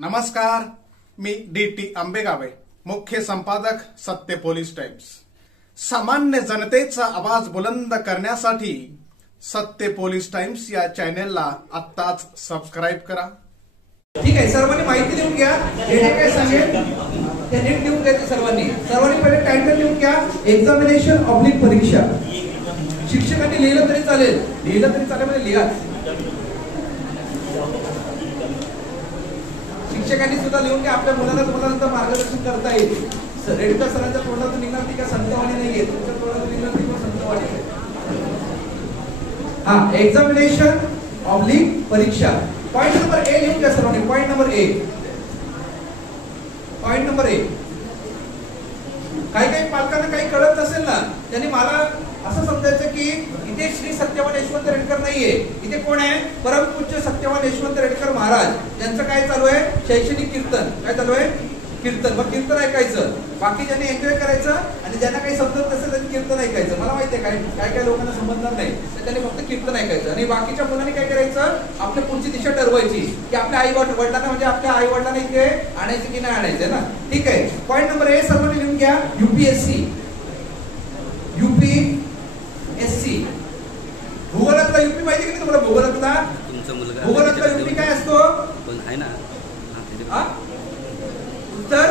नमस्कार, मी डी.टी. आंबेगावे, मुख्य संपादक सत्य पोलीस टाइम्स। सामान्य जनतेचा आवाज बुलंद करण्यासाठी सत्य पोलीस टाइम्स या चॅनेलला आत्ताच सबस्क्राइब करा। ठीक आहे, सर्वांनी माहिती लिहून घ्या। हे काय सांगेल ते नीट लिहून घ्यायचं सर्वांनी। पहिले टायटल लिहून घ्या, एक्झामिनेशन ऑब्लिक परीक्षा। शिक्षकांनी लिहिलं तरी चालेल, म्हणजे लिहा। शिक्षकांनी सुद्धा लिहून घ्या, आपल्या मुलांना तुम्हाला नंतर मार्गदर्शन करता येईल। रेडकर सरांच्या तोंडातून निघणार ती का संतवाणी नाहीये, तुमच्या तोंडातून निघणार ती का संतवाणी आहे। हा, एक्झामिनेशन ऑब्लिक परीक्षा। पॉइंट नंबर ए लिहून घ्या सर्वांनी। पॉइंट नंबर ए, काही पालकांना काही कळत नसेल ना, त्यांनी मला असं समजायचं की इथे श्री सत्यवान यशवंत रेडकर नाहीये, इथे कोण आहे? परमपूज्य सत्यवान यशवंत रेडकर महाराज यांचं काय चालू आहे? शैक्षणिक कीर्तन। काय चालू आहे? कीर्तन। मग कीर्तन ऐकायचं, बाकी ज्यांनी एन्जॉय करायचं आणि ज्यांना काही समजत नसेल त्यांनी कीर्तन ऐकायचं। मला माहिती आहे काय लोकांना समजणार नाही, तर त्यांनी फक्त कीर्तन ऐकायचं आणि बाकीच्या मुलांनी काय करायचं? आपल्या पुढची दिशा ठरवायची की आपल्या आई वडिलांना, म्हणजे आपल्या आई वडिलांना इथे आणायचं की नाही आणायचं ना। ठीक आहे, पॉइंट नंबर ए सर्वांनी लिहून घ्या, यूपीएससी। भूगोलातला यूपी माहिती की नाही तुम्हाला? भूगोलातला यूपी काय असतो? आहे ना उत्तर।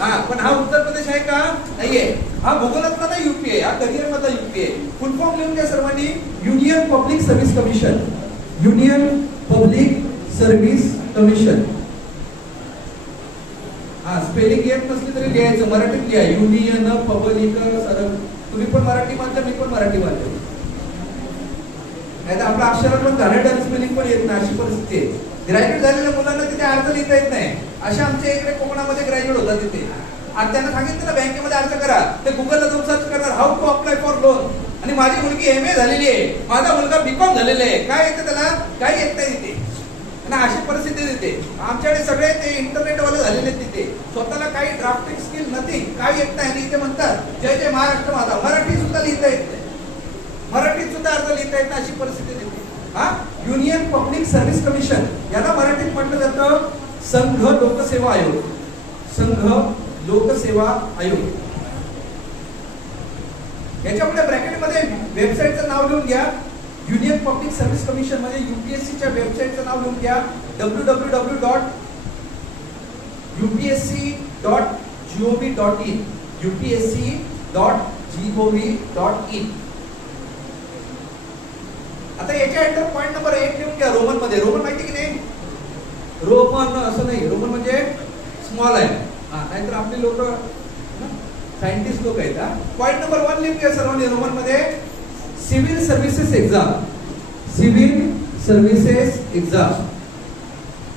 हा, पण हा उत्तर प्रदेश आहे का? नाहीये। हा भूगोलातला ना यूपी आहे, हा करिअर मधला यूपी आहे। फुल फॉर्म लिहून घ्या सर्वांनी, union public service commission. Union public service commission. हा, स्पेलिंग येत नसली तरी लिहायचं, मराठीत लिहा, युनियन पब्लिक सर्व्हिस। तुम्ही पण मराठी मानता, मी पण मराठी मानतो, नाही तर आपल्या अक्षरात पण घाणेरडं स्पेलिंग पण येत नाही, अशी परिस्थिती आहे। ग्रॅज्युएट झालेल्या मुलांना तिथे अर्ज लिहिता येत नाही, अशा आमच्या इकडे कोकणामध्ये ग्रॅज्युएट होतात तिथे। आणि त्यांना सांगितलं ना बँकेमध्ये अर्ज करा, ते गुगलला जाऊन सर्च करणार how to apply for loan. आणि माझी मुलगी MA झालेली आहे, माझा मुलगा BCom झालेला आहे, काय येतं त्याला? काही येत नाही तिथे। आणि अशी परिस्थिती तिथे आमच्याकडे सगळे ते इंटरनेट वाले झालेले तिथे, स्वतःला काही ड्राफ्टिंग स्किल नथिंग, काही येत नाही। आणि इथे म्हणतात जय जय महाराष्ट्र माझा, मराठी सुद्धा लिहिता येत नाही, मराठीत सुद्धा अर्ज लिहिता येत नाही, अशी परिस्थिती तिथे। हा, युनियन पब्लिक सर्व्हिस कमिशन, याला मराठीत म्हटलं जातं संघ लोकसेवा आयोग। संघ लोकसेवा आयोग। याच्यापुढे ब्रॅकेटमध्ये वेबसाईटचं नाव लिहून घ्या, युनियन पब्लिक सर्व्हिस कमिशन म्हणजे यूपीएससीच्या वेबसाईटचं नाव लिहून घ्या, www.upsc.gov.in, upsc.gov.in। आता याच्या अंडर पॉइंट नंबर 1 लिहून घ्या, रोमन मध्ये। रोमन माहिती की नाही? रोमन असं नाही, रोमन म्हणजे स्मॉल आहे। नाहीतर आपले लोक सायंटिस्ट लोक आहेत। पॉइंट नंबर 1 लिहून घ्या सर्वांनी रोमन मध्ये, civil services exam. Civil services exam.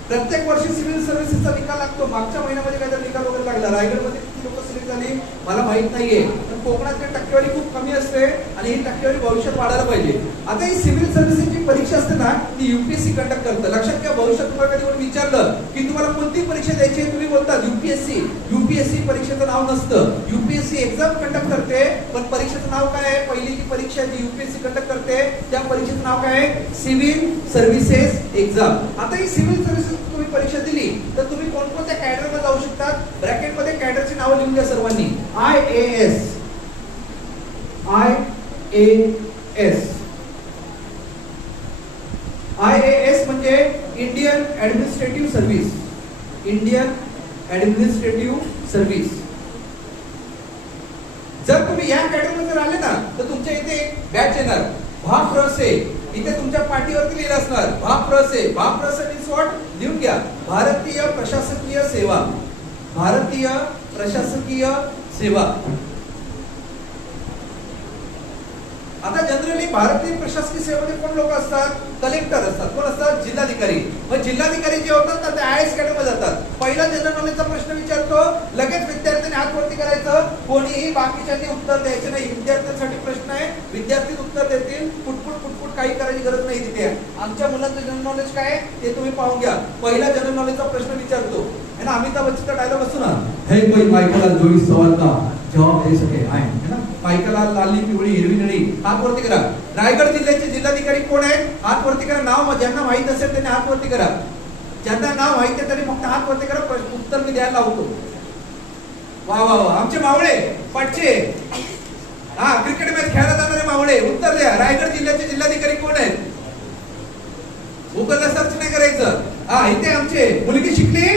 प्रत्येक वर्षी सिव्हिल सर्व्हिसेसचा निकाल लागतो। मागच्या महिन्यामध्ये काहीतरी निकाल वगैरे लागला। रायगडमध्ये किती लोक सिलेक्ट झाली मला माहित नाहीये, पण कोकणातली टक्केवारी खूप कमी असते आणि ही टक्केवारी भविष्यात वाढायला पाहिजे। आता ही सिव्हिल सर्व्हिसेसची परीक्षा असते ना, ती यूपीएससी कंडक्ट करतं। लक्षात घ्या, भविष्यात तुम्हाला कधी कोणी विचारलं की तुम्हाला कोणती परीक्षा द्यायची आहे, तुम्ही बोलता यूपीएससी। यूपीएससी परीक्षेचं नाव नसतं, यूपीएससी एक्झाम कंडक्ट करते, पण परीक्षेचं नाव काय आहे? पहिली जी परीक्षा जी यूपीएससी कंडक्ट करते त्या परीक्षेचं नाव काय आहे? Civil services exam. आता ही सिव्हिल सर्व्हिसेस तुम्ही परीक्षा दिली तर तुम्ही कोणकोणत्या कॅडरमध्ये जाऊ शकतात? ब्रॅकेटमध्ये कॅडरची नावं लिहून घ्या सर्वांनी। IAS म्हणजे Indian administrative service. Indian administrative service. जर तुम्ही या कॅडरमध्ये जर आले ना तर तुमच्या इथे एक बॅच येणार, भाप्रसे। इथे तुमच्या पाठीवरती लिहिलं असणार भाप्रसे। भाप्रसे मीन्स व्हॉट? लिहून घ्या, भारतीय प्रशासकीय सेवा। भारतीय प्रशासकीय सेवा। आता जनरली भारतीय प्रशासकीय सेवेमध्ये कोण लोक असतात? कलेक्टर असतात। कोण असतात? जिल्हाधिकारी। मग जिल्हाधिकारी जे होतात ना ते IAS कॅडरमध्ये जातात। पहिला जनरल नॉलेजचा प्रश्न विचारतो, लगेच विद्यार्थ्यांनी हात वरती करायचं, कोणीही बाकीच्यांनी उत्तर द्यायचं नाही। विद्यार्थ्यांसाठी प्रश्न आहे, विद्यार्थी उत्तर देतील, पुटपुट काही करायची गरज नाही तिथे। आमच्या मुलांचं जनरल नॉलेज काय आहे ते तुम्ही पाहून घ्या। पहिला जनरल नॉलेजचा प्रश्न विचारतो है ना, अमिताभ बच्चनचा डायलॉग असतो ना, हे कोई माइकल जो इस सवाल का जवाब दे सके आए, है ना। माइकलला लाली पिवळी हिरवी निळी, हात वरती करा। रायगड जिल्ह्याचे जिल्हाधिकारी कोण आहेत? हात वरती करा। नाव ज्यांना माहित असेल त्यांनी हात वरती करा। ज्यांना नाव माहिती आहे तरी फक्त हात वरती करा, उत्तर मी द्यायला लावतो. वा वा वा, आमचे मावळे पाटचे, हा क्रिकेट मॅच खेळायला जाणारे मावळे, उत्तर द्या. रायगड जिल्ह्याचे जिल्हाधिकारी कोण आहेत? गुगलला सर्च नाही करायचं. हा इथे आमचे मुलगी शिकली,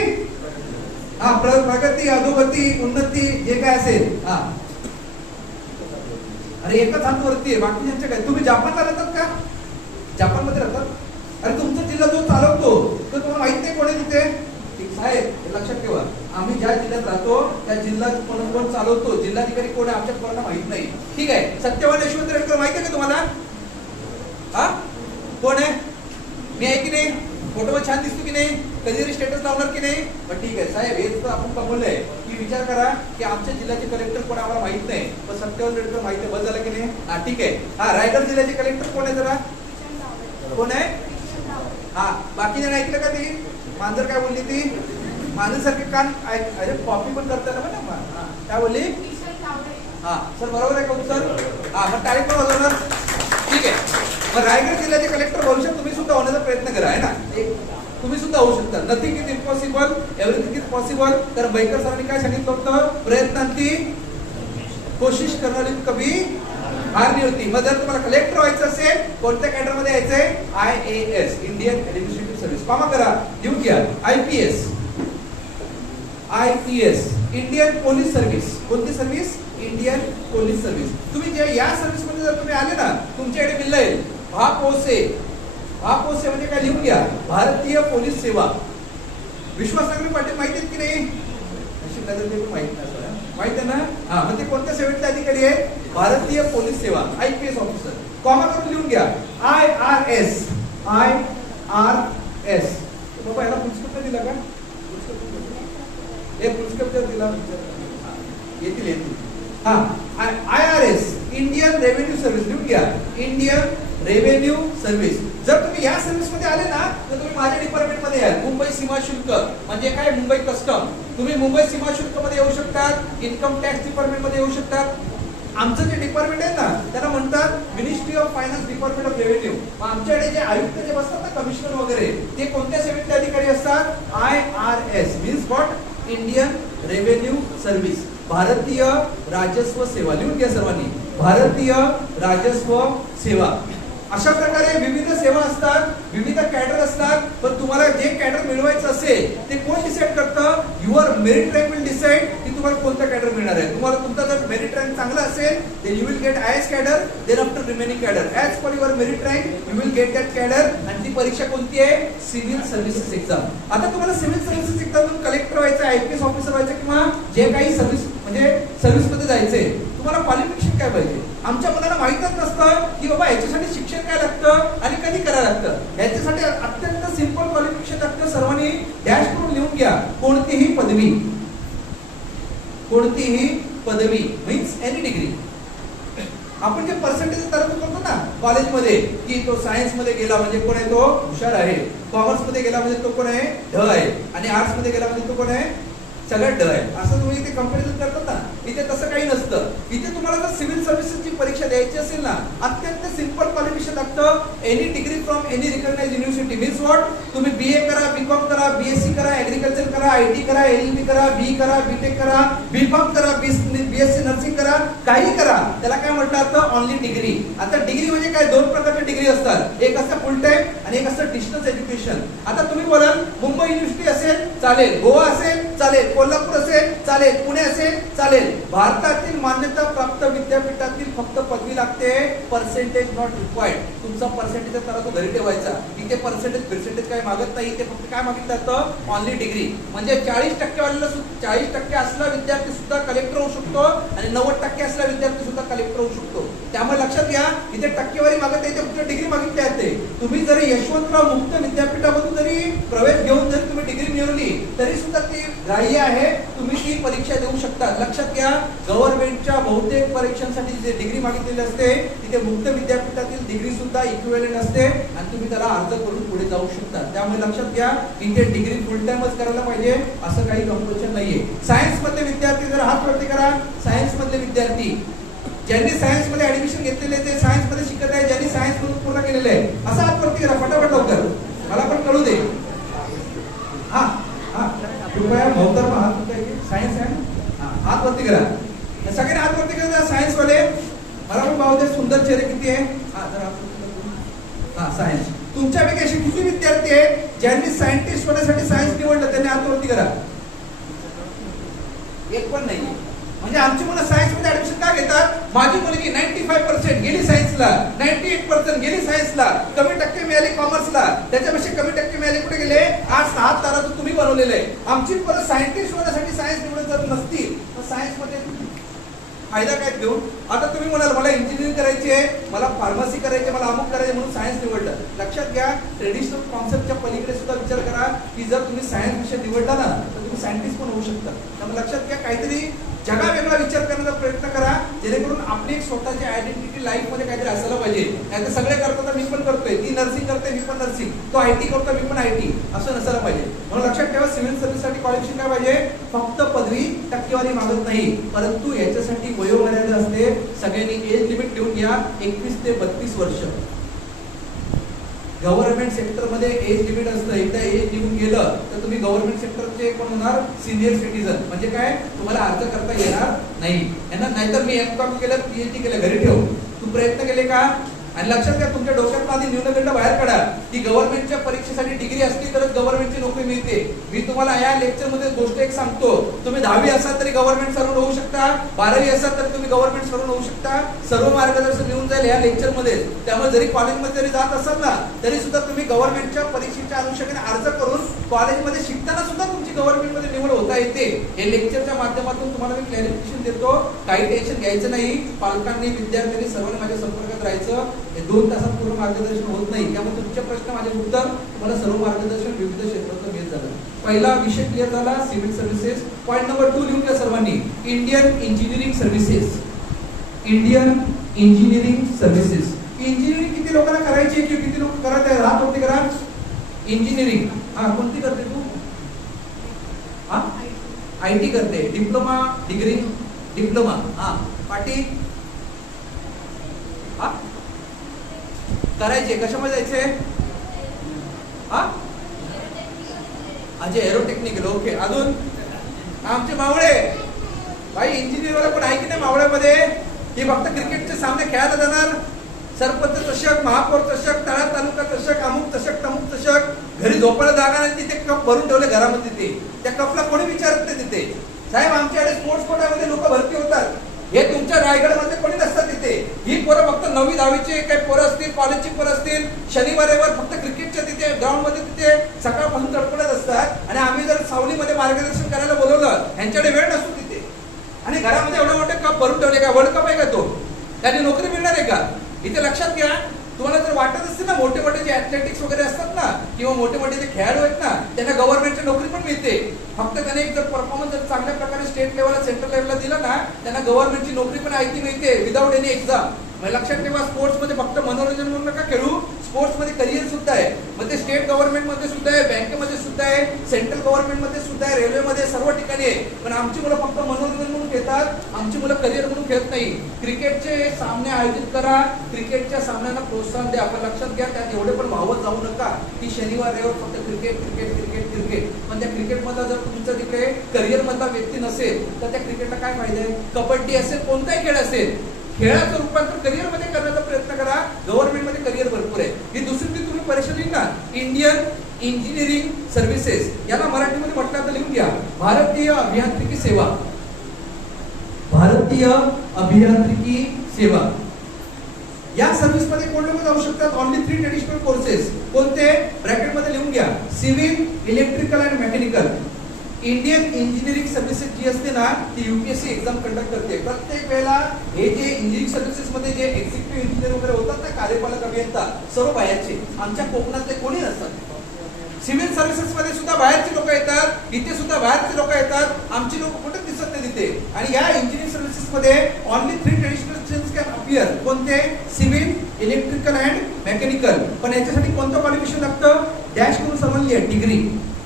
हा प्रगती अधोगती उन्नती जे काय असेल. हा अरे एकच हात वरती आहे, बाकी ज्यांचे काय. तुम्ही जापानला राहतात का? जापानमध्ये राहतात. अरे तुमचा जिल्हा जो चालवतो तो तुम्हाला माहित नाही कोण आहे तिथे? साहेब हे लक्षात ठेवा, आम्ही ज्या जिल्ह्यात राहतो त्या जिल्ह्यात कोण चालवतो, जिल्हाधिकारी कोण आहे आमच्या कोणाला माहित नाही. ठीक आहे. सत्यवान यशवंत रेडकर माहिती आहे का तुम्हाला? हा कोण आहे? मी आहे की नाही? फोटोवर छान दिसतो की नाही? कधीतरी स्टेटस लावणार की नाही? पण ठीक आहे साहेब, हेच तर आपण कमवलंय की विचार करा की आमच्या जिल्ह्याचे कलेक्टर कोण आम्हाला माहित नाही, पण सत्यवान रेडकर माहिती आहे. बस झालं की नाही? हा ठीक आहे. हा रायगड जिल्ह्याचे कलेक्टर कोण आहे जरा? कोण आहे? हा बाकी जण ऐकलं का? ती मांजर काय बोलली? ती मांजरसारखे कान. अरे कॉपी पण करता ना म्हणा. काय बोलली? हा सर बरोबर आहे का उत्तर? हा मग टाळी पण वाजवणार. ठीक आहे. मग रायगड जिल्ह्याचे कलेक्टर भविष्यात तुम्ही सुद्धा होण्याचा प्रयत्न करा, आहे ना? तुम्ही सुद्धा होऊ शकता. Nothing is impossible, everything is possible. तर बैकर सरांनी काय सांगितलं होतं? प्रयत्नांती कोशिश करणारी कभी हार नाही होती. मग जर तुम्हाला कलेक्टर व्हायचं असेल, कोणत्या कॅडर मध्ये यायचंय? IAS, Indian administrative service. Comma करा, लिहून घ्या. IPS, IPS, Indian police service. कोणती सर्व्हिस? Indian police service. तुम्ही जे या सर्व्हिस मध्ये जर तुम्ही आले ना, तुमच्याकडे बिल येईल भापोसे. भापोसे म्हणजे काय? लिहून घ्या, भारतीय पोलीस सेवा. विश्वास नांगरे पाटील माहिती आहेत की नाही? माहित नाही. माहित आहे ना? हा म्हणजे कोणत्या सेवेतले अधिकारी आहेत? भारतीय पोलीस सेवा, IPS ऑफिसर. कॉमा करून लिहून घ्या. IRS, IRS. बाबा याला पुरस्कार दिला का? हे पुरस्कार दिला येतील. हा IRS, इंडियन रेव्हेन्यू सर्व्हिस. लिहून घ्या, इंडियन रेव्हेन्यू सर्व्हिस. जर तुम्ही या सर्व्हिस मध्ये आले ना, तर तुम्ही माझ्या डिपार्टमेंट मध्ये याल. मुंबई सीमा शुल्क म्हणजे काय? मुंबई कस्टम. तुम्ही मुंबई सीमा शुल्क मध्ये येऊ शकतात, इन्कम टॅक्स डिपार्टमेंट मध्ये येऊ शकतात. आमचं जे डिपार्टमेंट आहे ना त्याला म्हणतात ministry of finance, department of revenue. आमच्याकडे जे आयुक्त जे बसतात ना, कमिशनर वगैरे, ते कोणत्या सेवेतले अधिकारी असतात? IRS means what? Indian revenue service, भारतीय राजस्व सेवा. लिहून घ्या सर्वांनी, भारतीय राजस्व सेवा. अशा प्रकारे विविध सेवा असतात, विविध कॅडर असतात. पण तुम्हाला जे कॅडर मिळवायचं असेल ते कोण डिसाइड करतं? Your merit rank will decide की तुम्हाला कोणता कॅडर मिळणार आहे. तुम्हाला तुमचा जर मेरिट रँक चांगला असेल then you will get IS cadre, then after remaining cadre as per your merit rank you will get that cadre. आणि ती परीक्षा कोणती आहे? Civil services exam. आता तुम्हाला सिव्हिल सर्व्हिसेस एक्झाम कलेक्टर व्हायचं, IPS ऑफिसर व्हायचं किंवा जे काही सर्व्हिस म्हणजे सर्व्हिस मध्ये जायचंय, तुम्हाला क्वालिफिकेशन काय पाहिजे? आमच्या मुलांना माहितच नसतं की बाबा याच्यासाठी शिक्षण काय लागतं आणि कधी करायला लागतं. याच्यासाठी अत्यंत सिंपल क्वालिफिकेशन लागतं. सर्वांनी डॅश करून लिहून घ्या, कोणतीही पदवी. कोणतीही पदवी मीन्स एनी डिग्री. आपण जे पर्सेंटेज तरतूद करतो ना कॉलेजमध्ये, की तो सायन्स मध्ये गेला म्हणजे कोण आहे? तो हुशार आहे. कॉमर्स मध्ये गेला म्हणजे तो कोण आहे? ढ आहे. आणि आर्ट्स मध्ये गेला म्हणजे तो कोण आहे? सगळ्यात ढ आहे. असं तुम्ही इथे कंपॅरिझन करतात ना, इथे तसं काही नसतं. इथे तुम्हाला जर सिव्हिल सर्व्हिसेसची परीक्षा द्यायची असेल ना, अत्यंत सिंपल क्वालिफिकेशन लागतं. Any degree from any recognised university means what? तुम्ही BA करा, BCom करा, BSc करा, ऍग्रिकल्चर करा, IT करा, LLB करा, BE करा, BTech करा, BPharm करा, BSc नर्सिंग करा, काही करा, त्याला काय म्हटलं जातं? Only degree. आता डिग्री म्हणजे काय? दोन प्रकारच्या डिग्री असतात. एक असतं फुल टाइम आणि एक असतं डिस्टन्स एज्युकेशन. आता तुम्ही बोलाल मुंबई युनिव्हर्सिटी असेल चालेल, गोवा असेल चालेल, कोल्हापूर असेल चालेल, पुणे असेल चालेल. भारतातील मान्यता प्राप्त विद्यापीठातील फक्त पदवी लागते. Percentage not required. तुमचा पर्सेंटेज तर तो घरी ठेवायचा. इथे पर्सेंटेज काय मागत नाही. इथे फक्त काय मागितलं जातं? Only degree. म्हणजे 40% वाल्याला 40% असला विद्यार्थी सुद्धा कलेक्टर होऊ शकतो आणि 90% असला विद्यार्थी सुद्धा कलेक्टर होऊ शकतो. त्यामुळे लक्षात घ्या, इथे टक्केवारी मागत नाही, फक्त डिग्री मागितली जाते. तुम्ही जरी यशवंतराव मुक्त विद्यापीठामधून जरी प्रवेश घेऊन जरी तुम्ही डिग्री मिळवली तरी सुद्धा ती ग्राह्य आहे. तुम्ही ती परीक्षा देऊ शकता. लक्षात घ्या, गव्हर्नमेंटच्या बहुतेक परीक्षांसाठी जे डिग्री मागितलेली असते तिथे मुक्त विद्यापीठातील डिग्री सुद्धा इक्विव्हॅलेंट असते आणि तुम्ही त्याला अर्ज करून पुढे जाऊ शकता. त्यामुळे लक्षात घ्या, इथे डिग्री फुल टाइमच करायला पाहिजे असं काही कंपल्शन नाहीये. सायन्स मधले विद्यार्थी जर हात वरती करा. सायन्स मधले विद्यार्थी ज्यांनी सायन्स मध्ये ऍडमिशन घेतलेले ते सायन्स मध्ये शिकत आहे, ज्यांनी सायन्स मधून पूर्ण केलेलं आहे असं हात वरती करा फटाफट लवकर, मला पण कळू दे. कृपया मोहतरमा हात होता की सायन्स आहे हात वरती करा सगळ्यांनी हात वरती करा सायन्स वाले मला पण पाहू दे सुंदर चेहरे किती आहे सायन्स तुमच्यापैकी असे किती विद्यार्थी आहेत ज्यांनी सायंटिस्ट होण्यासाठी सायन्स निवडलं त्यांनी हात वरती करा एक पण नाही म्हणजे आमची मुलं सायन्स मध्ये ऍडमिशन का घेतात माझी मुलगी 95% गेली सायन्सला 98% गेली सायन्सला कमी टक्के मिळाले कॉमर्सला त्याच्यापेक्षा कमी टक्के मिळाले कुठे गेले आज 7 ताराचं तुम्ही बनवलेलं आहे आमची मुलं सायंटिस्ट होण्यासाठी सायन्स निवडत जर नसतील तर सायन्स मध्ये फायदा काय घेऊन आता तुम्ही म्हणाल मला इंजिनिअरिंग करायची आहे मला फार्मसी करायची मला अमुक करायचे म्हणून सायन्स निवडलं लक्षात घ्या ट्रेडिशनल कॉन्सेप्टच्या पलीकडे सुद्धा विचार करा की जर तुम्ही सायन्स विषय निवडला ना तर तुम्ही सायंटिस्ट पण होऊ शकता त्यामुळे लक्षात घ्या काहीतरी जगा वेगळा विचार करण्याचा प्रयत्न करा जेणेकरून आपली एक स्वतःची आयडेंटिटी लाईफ मध्ये काहीतरी असायला पाहिजे नाहीतर सगळे करतात मी पण करतोय ती नर्सिंग करते मी पण नर्सिंग तो आयटी करतो मी पण आयटी असं नसायला पाहिजे म्हणून लक्षात ठेवा सिव्हिल सर्व्हिस साठी क्वालिफिकेशन काय पाहिजे फक्त पदवी टक्केवारी मागत नाही परंतु याच्यासाठी वयोमर्यादा असते सगळ्यांनी एज लिमिट लिहून घ्या 21 ते 32 वर्ष गव्हर्नमेंट सेक्टर मध्ये एज लिमिट असतं एकदा एज निघून गेलं तर तुम्ही गव्हर्नमेंट सेक्टरचे कोण होणार सिनियर सिटीजन म्हणजे काय तुम्हाला अर्ज करता येणार नाही यांना नाहीतर मी एमकॉम केलं पीएचडी केलं घरी ठेवून तू प्रयत्न केले का आणि लक्षात घ्या तुमच्या डोक्यात आधी न्यूनगंड बाहेर काढा की गव्हर्नमेंटच्या परीक्षेसाठी डिग्री असली तरच गव्हर्नमेंटची नोकरी मिळते मी तुम्हाला या लेक्चर मध्ये गोष्ट एक सांगतो तुम्ही 10वी असाल तरी गव्हर्नमेंट सर्वंट होऊ शकता 12वी असाल तरी तुम्ही गव्हर्नमेंट सर्वंट होऊ शकता सर्व मार्गदर्शन मिळून जाईल या लेक्चर मध्ये त्यामुळे जरी कॉलेजमध्ये जरी जात असाल ना तरी सुद्धा तुम्ही गव्हर्नमेंटच्या परीक्षेच्या अनुषंगाने अर्ज करून कॉलेजमध्ये शिकताना सुद्धा तुमची गव्हर्नमेंट मध्ये निवड होता येते हे लेक्चरच्या माध्यमातून तुम्हाला मी क्लॅरिफिकेशन देतो काही टेन्शन घ्यायचं नाही पालकांनी विद्यार्थ्यांनी सर्वांनी माझ्या संपर्कात राहायचं 2 तासात पूर्ण मार्गदर्शन होत नाही त्यामुळे तुमचे प्रश्न माझे उत्तर तुम्हाला सर्व मार्गदर्शन विविध क्षेत्रातून मिळत झालं पहिला विषय क्लिअर झाला सिव्हिल सर्व्हिसेस पॉइंट नंबर 2 लिहून घ्या सर्वांनी Indian engineering services Indian engineering services engineering किती लोकांना करायची की किती लोक करत आहेत हात वरती करा इंजिनिअरिंग कोणती करते तू आयटी करते डिप्लोमा डिग्री डिप्लोमा पाटी करायचे कशामध्ये जायचे अच्छा एरोटेक्निकल ओके अजून आमचे मावळे भाई इंजिनियर वाला पण आहे की नाही मावळ्यामध्ये ही फक्त क्रिकेटचे सामने खेळायला जाणार सरपंच चषक महापौर चषक तळा तालुका चषक अमुक चषक तमुक चषक घरी झोपायला जागा नाही तिथे कप भरून ठेवले घरामध्ये ते त्या कपला कोणी विचारत नाही तिथे साहेब आमच्याकडे स्पोर्ट्स कोटामध्ये लोक भरती होतात हे तुमच्या रायगडमध्ये कोणी नसतात तिथे ही पोरं फक्त 9वी 10वीचे काही पोरं असतील कॉलेजची पोरं असतील शनिवार रविवार फक्त क्रिकेटच्या तिथे ग्राउंड मध्ये तिथे सकाळपासून तडपडत असतात आणि आम्ही जर सावलीमध्ये मार्गदर्शन करायला बोलवलं यांच्याकडे वेळ नसतो तिथे आणि घरामध्ये एवढे मोठे कप भरून ठेवले का वर्ल्ड कप आहे का तो त्याने नोकरी मिळणार आहे का इथे लक्षात घ्या तुम्हाला जर वाटत असते ना मोठे मोठे जे ऍथलेटिक्स वगैरे असतात ना किंवा मोठे मोठे जे खेळाडू आहेत ना त्यांना गव्हर्नमेंटची नोकरी पण मिळते फक्त त्याने जर परफॉर्मन्स जर चांगल्या प्रकारे स्टेट लेवलला सेंट्रल लेवलला दिला ना त्यांना गव्हर्नमेंटची नोकरी पण आयती मिळते विदाउट एनी एक्झाम लक्षात ठेवा स्पोर्ट्स मध्ये फक्त मनोरंजन म्हणून नका खेळू स्पोर्ट्स मध्ये करिअर सुद्धा आहे मग ते स्टेट गव्हर्नमेंट मध्ये सुद्धा आहे बँकेमध्ये सुद्धा आहे सेंट्रल गव्हर्नमेंट मध्ये सुद्धा आहे रेल्वेमध्ये सर्व ठिकाणी आहे पण आमची मुलं फक्त मनोरंजन म्हणून खेळतात आमची मुलं करिअर म्हणून खेळत नाही क्रिकेटचे सामने आयोजित करा क्रिकेटच्या सामन्यांना प्रोत्साहन द्या आपण लक्षात घ्या त्यात एवढे पण वाहवत जाऊ नका की शनिवार रविवार फक्त क्रिकेट क्रिकेट क्रिकेट क्रिकेट पण त्या क्रिकेट मधला जर तुमचा तिकडे करिअर मधला व्यक्ती नसेल तर त्या क्रिकेटला काय फायदा आहे कबड्डी असेल कोणताही खेळ असेल खेळाचं रूपांतर करिअर मध्ये करण्याचा प्रयत्न करा गव्हर्नमेंट मध्ये करिअर भरपूर आहे ही दुसरी ती तुम्ही परीक्षा लिहिली ना इंडियन इंजिनिअरिंग सर्व्हिसेस याला मराठीमध्ये म्हटलं तर लिहून घ्या भारतीय अभियांत्रिकी सेवा भारतीय अभियांत्रिकी सेवा या सर्व्हिस मध्ये कोण लोक जाऊ शकतात ओनली 3 ट्रेडिशनल कोर्सेस कोणते ब्रॅकेट मध्ये लिहून घ्या civil electrical and mechanical Indian engineering services जी असते ना ती यूपीएससी एक्झाम कंडक्ट करते प्रत्येक वेळेला हे जे इंजिनिअरिंग सर्व्हिसेस मध्ये जे एक्झिक्युटिव्ह इंजिनियर वगैरे होतात ना कार्यपालक अभियंता सर्व बाहेरचे आमच्या कोकणातले कोणी नसतात सिव्हिल सर्व्हिसेस मध्ये सुद्धा बाहेरची लोक येतात इथे सुद्धा बाहेरचे लोक येतात आमची लोक कुठे दिसत नाही तिथे आणि या इंजिनिअरिंग सर्व्हिसेस मध्ये only 3 traditional streams can appear कोणते सिव्हिल इलेक्ट्रिकल अँड मेकॅनिकल पण याच्यासाठी कोणतं क्वालिफिकेशन लागतं डॅश करून समजली आहे डिग्री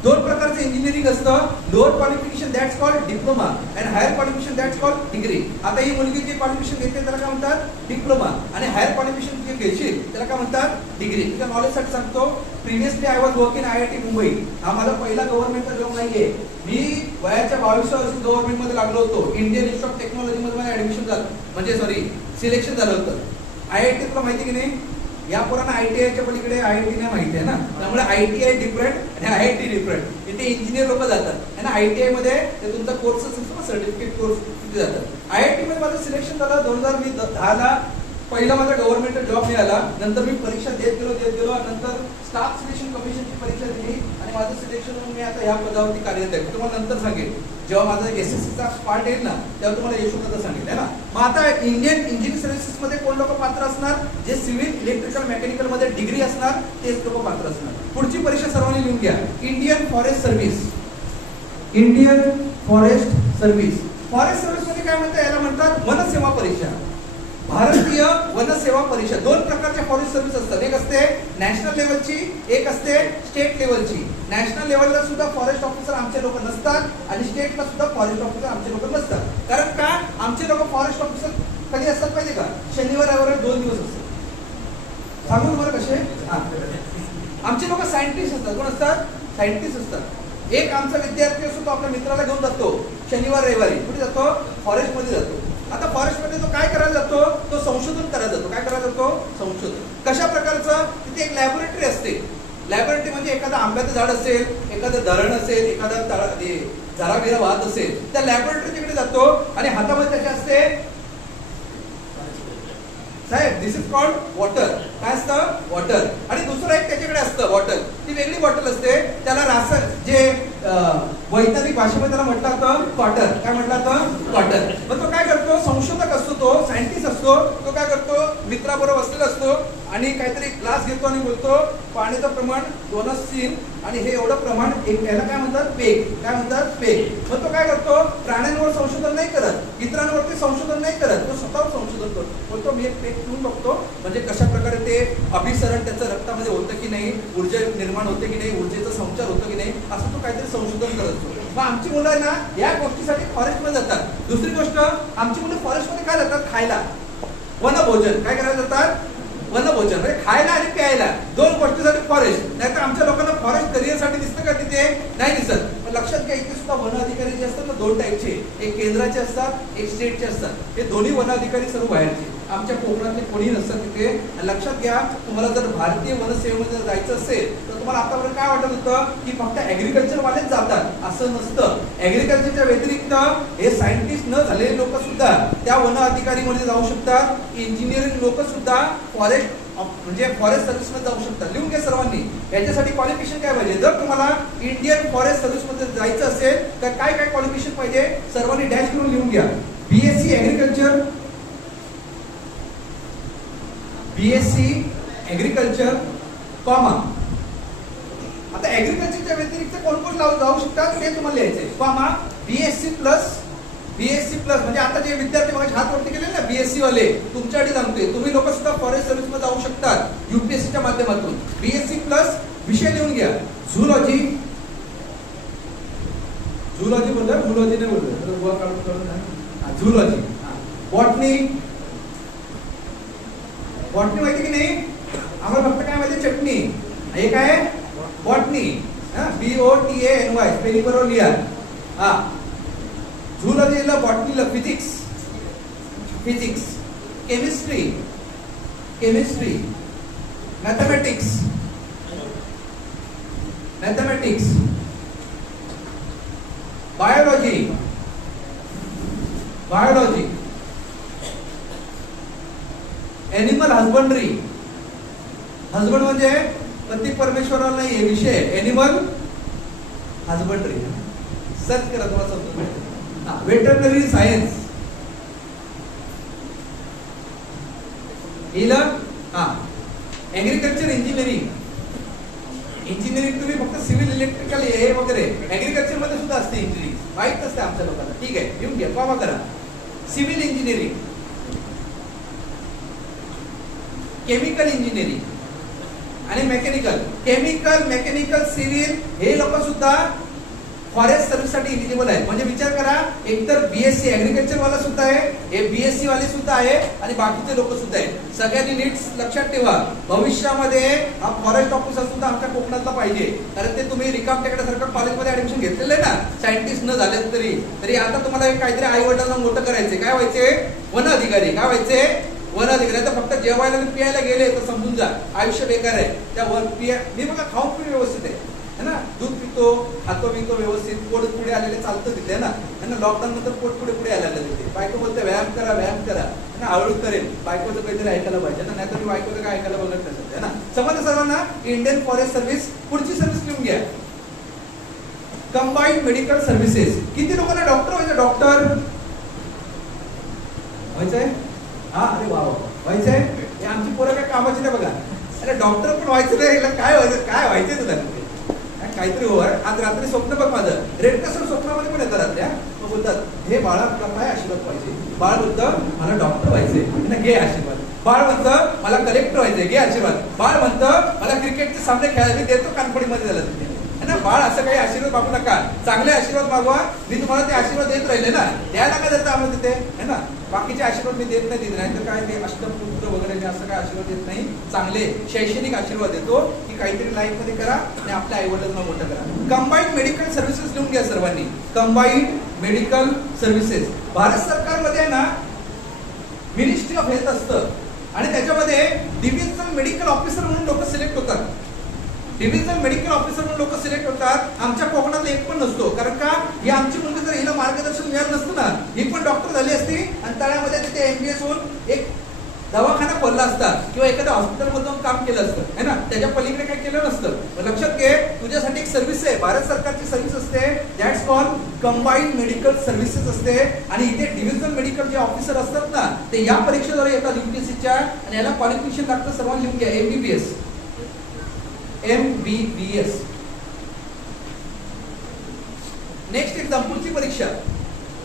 दोन प्रकारचं इंजिनिअरिंग असतं. Lower qualification that's called diploma and higher qualification that's called degree. आता ही मुलगी जे क्वालिफिकेशन घेते त्याला काय म्हणतात डिप्लोमा, आणि हायर क्वालिफिकेशन जे घेशील त्याला काय म्हणतात डिग्री. तुझ्या नॉलेजसाठी सांगतो, previously I was working IIT Mumbai. हा माझा पहिला गव्हर्नमेंटचा जॉब नाहीये. मी वयाच्या 22व्या वर्षी गव्हर्नमेंट मध्ये लागलो होतो. इंडियन इन्स्टिट्यूट ऑफ टेक्नॉलॉजी मध्ये माझं ऍडमिशन झालं, म्हणजे सॉरी सिलेक्शन झालं होतं. IIT तुला माहिती की नाही, या पुराणा ITIच्या पलीकडे IIT नाही माहिती आहे ना, त्यामुळे ITI डिफरंट आणि IIT डिफरंट. इथे इंजिनियर लोक जातात आणि ITI मध्ये ते तुमचा कोर्स असतो ना, सर्टिफिकेट कोर्स तिथे जातात. IIT मध्ये माझं सिलेक्शन झालं 2010ला. पहिला माझा गव्हर्नमेंट जॉब मिळाला. नंतर मी परीक्षा देत गेलो. नंतर स्टाफ सिलेक्शन कमिशनची परीक्षा दिली आणि माझं सिलेक्शन होऊन मी आता या पदावरती कार्यरत आहे. तुम्हाला नंतर सांगेल, जेव्हा माझा SSCचा पार्ट येईल ना तेव्हा तुम्हाला यशोमधलं सांगेल है ना. मग आता इंडियन इंजिनिअरिंग सर्व्हिसेस मध्ये कोण लोक पात्र असणार, जे सिव्हिल इलेक्ट्रिकल मेकॅनिकल मध्ये डिग्री असणार तेच लोक पात्र असणार. पुढची परीक्षा सर्वांनी लिहून घ्या, Indian forest service. Indian forest service. Forest service मध्ये काय म्हणतात, याला म्हणतात वनसेवा परीक्षा. भारतीय वनसेवा परीक्षा. दोन प्रकारच्या फॉरेस्ट सर्व्हिस असतात, एक असते नॅशनल लेवलची, एक असते स्टेट लेवलची. नॅशनल लेवलला सुद्धा फॉरेस्ट ऑफिसर आमचे लोक नसतात आणि स्टेटला सुद्धा फॉरेस्ट ऑफिसर आमचे लोक नसतात. कारण का, आमचे लोक फॉरेस्ट ऑफिसर कधी असतात माहिती का, शनिवार रविवार 2 दिवस असतात. सांगू तुम्हाला कसे, आमचे लोक सायंटिस्ट असतात. कोण असतात, सायंटिस्ट असतात. एक आमचा विद्यार्थी असतो, तो आपल्या मित्राला घेऊन जातो शनिवार रविवारी. कुठे जातो, फॉरेस्ट मध्ये जातो. आता फॉरेस्ट मध्ये तो काय करायला जातो, तो संशोधन करायला जातो. काय करायला जातो, संशोधन. कशा प्रकारचं, तिथे एक लॅबोरेटरी असते. लॅबोरेटरी म्हणजे एखादं आंब्याचं झाड असेल, एखादं धरण असेल, एखादा झराबिरा वाहत असेल, त्या लॅबोरेटरी तिकडे जातो आणि हातामध्ये त्याचे असते साहेब, दिस इज कॉल्ड वॉटर. काय असतं, वॉटर. आणि दुसरं एक त्याच्याकडे असतं बॉटल, ती वेगळी बॉटल असते. त्याला रासायन जे वैज्ञानिक भाषेमध्ये त्याला म्हटलं जातं क्वार्टर. काय म्हटलं जातं, क्वार्टर. मग तो काय करतो, संशोधक असतो, तो सायंटिस्ट असतो. तो काय करतो, मित्राबरोबर बसलेला असतो आणि काहीतरी ग्लास घेतो आणि बोलतो पाण्याचं प्रमाण 2 आणि हे एवढं प्रमाण, याला काय म्हणतात पेग. काय म्हणतात, पेग. मग तो काय करतो, प्राण्यांवर संशोधन नाही करत, इतरांवरती संशोधन नाही करत, तो स्वतःवर संशोधन करतो. बोलतो मी एक पेग पिऊन बघतो, म्हणजे कशा प्रकारे ते अभिसरण त्याचं रक्तामध्ये होतं की नाही, ऊर्जा निर्माण होते की नाही, ऊर्जेचा संचार होतो की नाही, असं तो काहीतरी संशोधन करत असतो. मग आमची मुलं ना या गोष्टीसाठी फॉरेस्टमध्ये जातात. दुसरी गोष्ट, आमची मुलं फॉरेस्टमध्ये काय जातात, खायला. वनभोजन. काय करायला जातात, वनभोजन. म्हणजे खायला आणि प्यायला, 2 गोष्टीसाठी फॉरेस्ट. नाहीतर आमच्या लोकांना फॉरेस्ट करिअरसाठी दिसतं का, तिथे नाही दिसत. पण लक्षात घ्या, इथे सुद्धा वन अधिकारी जे असतात ना 2 टाईपचे, एक केंद्राचे असतात, एक स्टेटचे असतात. हे दोन्ही वन अधिकारी सर्व बाहेरचे, आमच्या कोकणातले कोणी नसतात तिथे. लक्षात घ्या, तुम्हाला जर भारतीय वनसेवेमध्ये जायचं असेल तर तुम्हाला आतापर्यंत काय वाटत होतं की फक्त ऍग्रिकल्चर वालेच जातात, असं नसतं. ऍग्रिकल्चरच्या व्यतिरिक्त हे सायंटिस्ट न झालेले लोक सुद्धा त्या वन अधिकारी मध्ये जाऊ शकतात. इंजिनिअरिंग लोक सुद्धा फॉरेस्ट म्हणजे फॉरेस्ट सर्व्हिस मध्ये जाऊ शकतात. लिहून घ्या सर्वांनी. याच्यासाठी क्वालिफिकेशन काय पाहिजे, जर तुम्हाला इंडियन फॉरेस्ट सर्व्हिस मध्ये जायचं असेल तर काय काय क्वालिफिकेशन पाहिजे, सर्वांनी डॅश करून लिहून घ्या. BSc agriculture, BSc agriculture comma. आता ऍग्रिकल्चरच्या व्यतिरिक्त कोण कोण जाऊ शकतात ते तुम्हाला लिहायचंय. Comma BSc plus. BSc plus म्हणजे आता जे विद्यार्थी माझे हात वरती केले ना BSc वाले, तुमच्यासाठी सांगतोय, तुम्ही लोक सुद्धा फॉरेस्ट सर्व्हिस मध्ये जाऊ शकतात UPSCच्या माध्यमातून. BSc प्लस विषय लिहून घ्या. झूलॉजी. झूलॉजी बोलतोय, झूलॉजी नाही बोलतोय, झूलॉजी. बॉटनी. बॉटनी माहिती की नाही, आम्हाला फक्त काय माहिती, चटणी. हे काय, बॉटनी. BOTANY स्पेलिंग बरोबर लिहा. हा, झूलॉजीला, बॉटनीला physics. Physics. Chemistry. Chemistry. Mathematics. Mathematics. Biology. Biology. Animal husbandry. Husband म्हणजे पती परमेश्वराला नाही, हे विषय एनिमल हजबंड्री. सर्च करा तुम्हाला समजून. Veterinary science. Agriculture engineering. Engineering तुम्ही फक्त सिव्हिल इलेक्ट्रिकल हे वगैरे, ऍग्रिकल्चर मध्ये सुद्धा असते इंजिनिअरिंग, माहित असते आमच्या लोकांना. ठीक आहे, घेऊन घ्या, कॉमा करा. सिव्हिल आणि मेकॅनिकल, केमिकल, मेकॅनिकल, सिव्हिल हे लोक सुद्धा फॉरेस्ट सर्व्हिस साठी इलिजिबल आहेत. म्हणजे विचार करा, एकतर बीएससी ऍग्रिकल्चर वाला सुद्धा आहे, हे बीएससी वाले सुद्धा आहे आणि बाकीचे लोक सुद्धा आहेत. सगळ्यांनी नीट लक्षात ठेवा, भविष्यामध्ये हा फॉरेस्ट ऑफिसर सुद्धा आमच्या कोकणातला पाहिजे. कारण ते तुम्ही रिकाम टेकड्यासारखं कॉलेजमध्ये ऍडमिशन घेतलेलं आहे ना, सायंटिस्ट न झाले तरी आता तुम्हाला काहीतरी आई वडिलांना मोठं करायचे. काय व्हायचे? वन अधिकारी. काय व्हायचे? वन अधिकारी. तर फक्त जेवायला आणि पियायला गेले तर समजून जा आयुष्य बेकार आहे. त्या वन पिया मी बघा खाऊन पण व्यवस्थित आहे ना, दूध पितो, खातो पितो व्यवस्थित, पोट पुढे आलेले चालतं तिथे ना. लॉकडाऊन नंतर पोट पुढे पुढे आलेलं तिथे. बायको बोलते व्यायाम करा व्यायाम करा ना, हळू करेल. बायकोचं काहीतरी ऐकायला पाहिजे ना, नाहीतर मी बायकोचं काय ऐकायला बघत नसते ना. समजलं सर्वांना? Indian forest service. पुढची सर्व्हिस लिहून घ्या, कंबाईंड मेडिकल सर्व्हिसेस. किती लोकांना डॉक्टर व्हायचं? डॉक्टर व्हायचंय? हा, अरे वा व्हायचंय. हे आमची पोरं काय कामाची नाही बघा. अरे डॉक्टर पण व्हायचं नाही, काय व्हायचं? काय व्हायचंय तुला? काहीतरी हो. आज रात्री स्वप्न बघ माझं, रेड कसं स्वप्नामध्ये पण येतात रात्र्या. मग बोलतात हे बाळा तुला काय आशीर्वाद पाहिजे? बाळ बोलतं मला डॉक्टर व्हायचंय, घे आशीर्वाद. बाळ म्हणतं मला कलेक्टर व्हायचंय, घे आशीर्वाद. बाळ म्हणतं मला क्रिकेटचे सामने खेळायला देतो कानपडीमध्ये झालं तिथे ना. बाळ असं काही आशीर्वाद मागू नका, चांगले आशीर्वाद मागवा. मी तुम्हाला ते आशीर्वाद देत राहिले ना, द्यायला काय देतं आम्हाला तिथे है ना. बाकीचे आशीर्वाद मी देत नाही तर काय ते अष्टपुत्र वगैरे मी असं काय आशीर्वाद देत नाही. चांगले शैक्षणिक आशीर्वाद देतो की काहीतरी लाईफ मध्ये करा आणि आपल्या आई वडिलांना मोठं करा. कंबाईंड मेडिकल सर्व्हिसेस लिहून घ्या सर्वांनी. Combined medical services. भारत सरकारमध्ये ना मिनिस्ट्री ऑफ हेल्थ असतं आणि त्याच्यामध्ये डिव्हिजनल मेडिकल ऑफिसर म्हणून लोक सिलेक्ट होतात. डिव्हिजनल मेडिकल ऑफिसर म्हणून लोक सिलेक्ट होतात. आमच्या कोकणात एक पण नसतो. कारण का? ही आमची मुलगी जर हिला मार्गदर्शन मिळालं नसतं ना, ही पण डॉक्टर झाली असती आणि तळ्यामध्ये तिथे एमबीएस होऊन एक दवाखाना खोलला असता किंवा एखाद्या हॉस्पिटलमधून काम केलं असतं है ना. त्याच्या पलीकडे काही केलं नसतं. लक्षात घे, तुझ्यासाठी एक सर्व्हिस आहे, भारत सरकारची सर्व्हिस असते, that's called combined medical services असते. आणि इथे डिव्हिजनल मेडिकल जे ऑफिसर असतात ना, ते या परीक्षेद्वारे येतात युपीएससीच्या आणि याला क्वालिफिकेशन लागतं. सर्वांनी लिहून घ्या, एमबीबीएस. MBBS. नेक्स्ट एक्झाम, पुढची परीक्षा.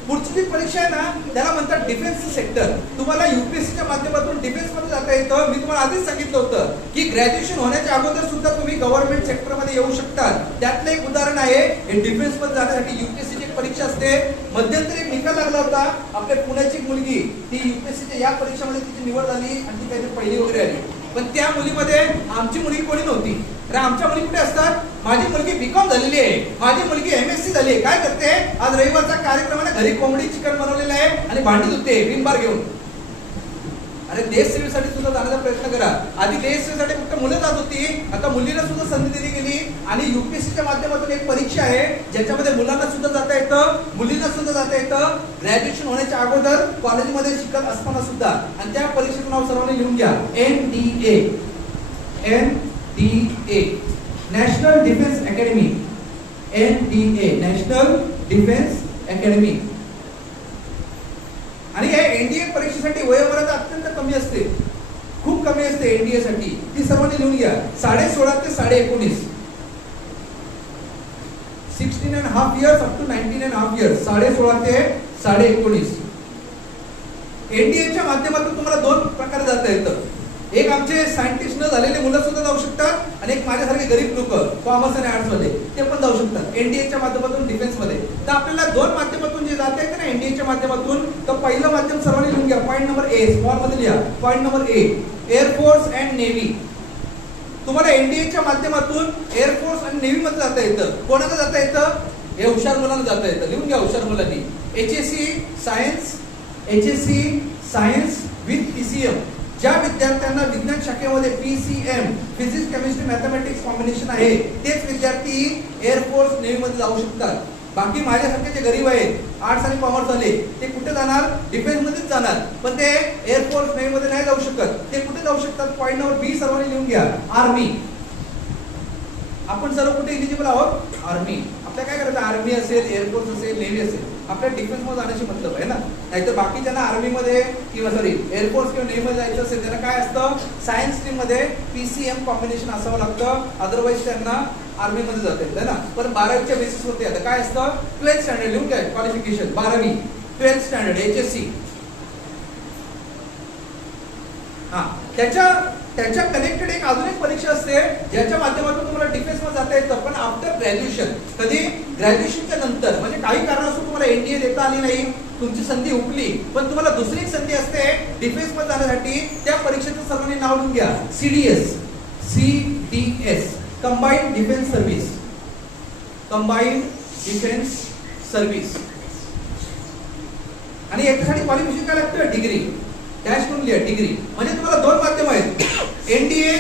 पुढची जी परीक्षा आहे ना त्याला म्हणतात डिफेन्स सेक्टर. तुम्हाला युपीएससीच्या माध्यमातून डिफेन्स मध्ये जाता येतं. मी तुम्हाला आधीच सांगितलं होतं की ग्रॅज्युएशन होण्याच्या अगोदर सुद्धा तुम्ही गव्हर्नमेंट सेक्टर मध्ये येऊ शकता. त्यातलं एक उदाहरण आहे, डिफेन्स मध्ये जाण्यासाठी युपीएससीची एक परीक्षा असते. मध्यंतरी एक निकाल लागला होता, आपल्या पुण्याची मुलगी ती युपीएससीच्या या परीक्षेमध्ये तिची निवड झाली आणि ती काहीतरी पहिली वगैरे आली. पण त्या मुलीमध्ये आमची मुलगी कोणी नव्हती. तर आमच्या मुली कुठे असतात? माझी मुलगी बीकॉम झालेली आहे, माझी मुलगी एमएससी झाली आहे. काय करते? आज रविवारचा कार्यक्रम आहे, घरी कोंबडी चिकन बनवलेलं आहे आणि भांडी धुते विमबार घेऊन. अरे देशसेवेसाठी सुद्धा जाण्याचा प्रयत्न करा. आधी देशसेवेसाठी फक्त मुलं जात होती, आता मुलीला सुद्धा संधी दिली गेली. आणि युपीएससीच्या माध्यमातून एक परीक्षा आहे ज्याच्यामध्ये मुलांना सुद्धा जाता येतं, मुलींना सुद्धा जाता येतं, ग्रॅज्युएशन होण्याच्या अगोदर कॉलेजमध्ये शिकत असताना सुद्धा. आणि त्या परीक्षेचं नाव सर्वांनी लिहून घ्या, NDA. NDA, national defence academy. NDA, national defence academy. आणि या एनडीए परीक्षेसाठी वयोमर्यादा अत्यंत कमी असते, खूप कमी असते एनडीए साठी. ती सर्वांनी लिहून घ्या, 16.5 ते 19.5. 16.5 years up to 19.5 years. 16.5 ते 19.5. एनडीएच्या माध्यमातून तुम्हाला दोन प्रकारे जाता येतं. एक आमचे सायंटिस्ट न झालेले मुलं सुद्धा जाऊ शकतात आणि एक माझ्यासारखे गरीब लोक कॉमर्स आणि आर्ट्स मध्ये ते पण जाऊ शकतात एनडीएच्या माध्यमातून डिफेन्स मध्ये. तर आपल्याला दोन माध्यमातून जे जाता येतं ना एनडीएच्या माध्यमातून, तर पहिलं माध्यम सर्वांनी लिहून घ्या, पॉईंट नंबर ए, स्मॉल मध्ये लिहा. Point number A, air force and navy. तुम्हाला एनडीएच्या माध्यमातून एअरफोर्स आणि नेव्ही मध्ये जाता येतं. कोणाला जाता येतं? हे हुशार मुलांना जाता येतं. लिहून घ्या हुशार मुलांनी. HSC science, HSC science with PCM. ज्या विद्यार्थ्यांना विज्ञान शाखेमध्ये PCM, physics chemistry mathematics combination आहे, तेच विद्यार्थी एअरफोर्स नेव्ही मध्ये जाऊ शकतात. बाकी माझ्यासारखे जे गरीब आहेत आर्ट्स आणि कॉमर्स वाले ते कुठे जाणार? डिफेन्स मध्येच जाणार. पण ते एअरफोर्स नेव्ही मध्ये नाही जाऊ शकत. ते कुठे जाऊ शकतात? पॉईंट नंबर बी सर्वांनी लिहून घ्या, आर्मी. आपण सर्व कुठे इलिजिबल आहोत? आर्मी. आपल्या काय करायचं? आर्मी असेल, एअरफोर्स असेल, नेव्ही असेल, आपल्या डिफेन्स मध्ये जाण्याची मतलब आहे ना. नाहीतर बाकीच्यांना आर्मी मध्ये किंवा एअरफोर्स किंवा नेव्ही मध्ये जायचं असेल त्यांना काय असतं? सायन्स स्ट्रीम मध्ये PCM कॉम्बिनेशन असावं लागतं, अदरवाईज त्यांना आर्मी मध्ये जाता येतं ना. पण 12वीच्या बेसिस वरती आता काय असतं? 12th स्टँडर्ड लिहून घ्या, क्वालिफिकेशन 12वी, 12th स्टँडर्ड HSC. हा, त्याच्या त्याच्या कनेक्टेड एक अजून एक परीक्षा असते ज्याच्या माध्यमातून तुम्हाला डिफेन्स मध्ये जाता येतं, पण आफ्टर ग्रॅज्युएशन. कधी? ग्रॅज्युएशनच्या नंतर. म्हणजे काही कारणास्तव तुम्हाला एनडीए देता आली नाही, तुमची संधी हुकली, पण तुम्हाला दुसरी एक संधी असते डिफेन्स मध्ये जाण्यासाठी. त्या परीक्षेचं सर्वांनी नाव लिहून घ्या, CDS. CDS, combined defence service. Combined defence service. आणि याच्यासाठी क्वालिफिकेशन काय लागतं? डिग्री. डॅश करून लिहा, डिग्री. म्हणजे तुम्हाला दोन माध्यम आहेत, एनडीए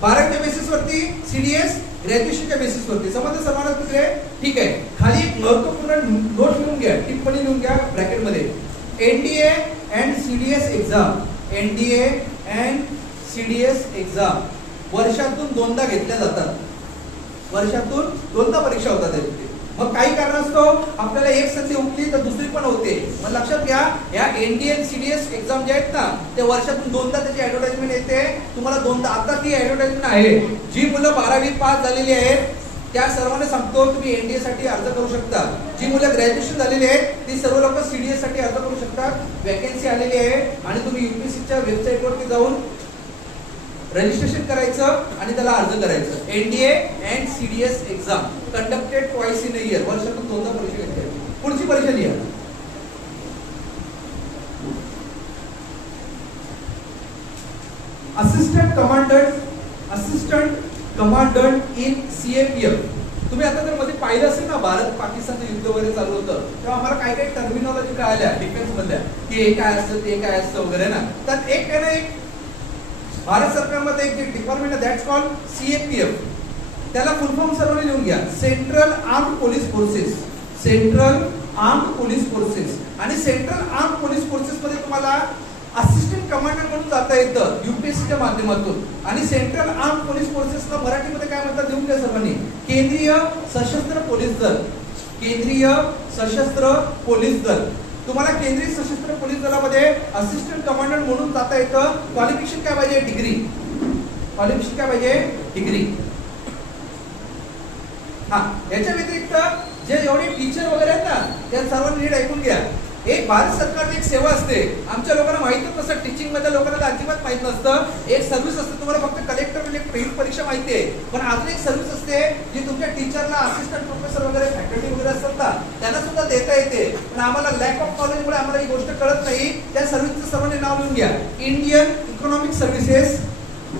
12च्या बेसिस वरती, सीडीएस ग्रॅज्युएशनच्या बेसिस वरती. समजलं सर्वांना कुठले? ठीक आहे. खाली एक महत्वपूर्ण नोट लिहून घ्या, टिप्पणी लिहून घ्या ब्रॅकेट मध्ये. NDA and CDS exam, NDA and CDS exam वर्षातून दोनदा घेतल्या जातात. वर्षातून दोनदा परीक्षा होतात. मग काही कारणास्तव आपल्याला एक संधी हुकली तर दुसरी पण होते. मग लक्षात घ्या, या एनडीए सीडीएस एक्झाम जे आहेत ना, ते वर्षातून दोनदा त्याची ऍडव्हर्टाइजमेंट येते. तुम्हाला दोनदा, आता ती ऍडव्हर्टाइजमेंट आहे. जी मुलं 12वी पास झालेली आहेत त्या सर्वांना सांगतो, तुम्ही एनडीए साठी अर्ज करू शकता. जी मुलं ग्रॅज्युएशन झालेली आहेत ती सर्व लोक सीडीएस साठी अर्ज करू शकतात. वॅकन्सी आलेली आहे आणि तुम्ही यूपीएससीच्या वेबसाईट वरती जाऊन रजिस्ट्रेशन करायचं आणि त्याला अर्ज करायचं. NDA and CDS exam conducted twice in a year, वर्षातून दोनदा परीक्षा घेतली. पुढची परीक्षा लिहा, assistant commandant. Assistant commandant in CAPF. तुम्ही आता जर मध्ये पाहिलं असेल ना, भारत पाकिस्तानचं युद्ध वगैरे चालू होतं तेव्हा आम्हाला काही काही टर्मिनॉलॉजी कळाल्या डिफेन्स मधल्या, की हे काय असतं ते काय असतं वगैरे ना. तर एक आहे ना, एक भारत सरकारमध्ये एक डिपार्टमेंट आहे, दॅट्स कॉल्ड सीएपीएफ. त्याला फुल फॉर्म सर्वांनी लिहून घ्या, central armed police forces. Central armed police forces. आणि सेंट्रल आर्म्ड पोलीस फोर्सेस मध्ये तुम्हाला असिस्टंट कमांडंट म्हणून जाता येतं यूपीएससीच्या माध्यमातून. आणि सेंट्रल आर्म्ड पोलीस फोर्सेसला मराठीमध्ये काय म्हणतात लिहून घ्या सर्वांनी, केंद्रीय सशस्त्र पोलीस दल. केंद्रीय सशस्त्र पोलीस दल. तुम्हाला केंद्रीय सशस्त्र पोलीस दलामध्ये असिस्टंट कमांडंट म्हणून जाता येतं. क्वालिफिकेशन काय पाहिजे? डिग्री. क्वालिफिकेशन काय पाहिजे? डिग्री. हा, याच्या व्यतिरिक्त जे एवढे टीचर वगैरे आहेत ना, त्या सर्वांनी नीट ऐकून घ्या. एक भारत सरकारची एक सेवा असते, आमच्या लोकांना माहितच नसतं, टीचिंग मध्ये लोकांना अजिबात माहित नसतं. एक सर्व्हिस असते, तुम्हाला फक्त कलेक्टर म्हणजे पेड परीक्षा माहिती आहे, पण अजून एक सर्व्हिस असते जी तुमच्या टीचरला, असिस्टंट प्रोफेसर वगैरे फॅकल्टी वगैरे असतात ना, त्यांना सुद्धा देता येते. पण आम्हाला लॅक ऑफ नॉलेजमुळे आम्हाला ही गोष्ट कळत नाही. त्या सर्व्हिसचं सर्वांनी नाव लिहून घ्या, Indian economic services.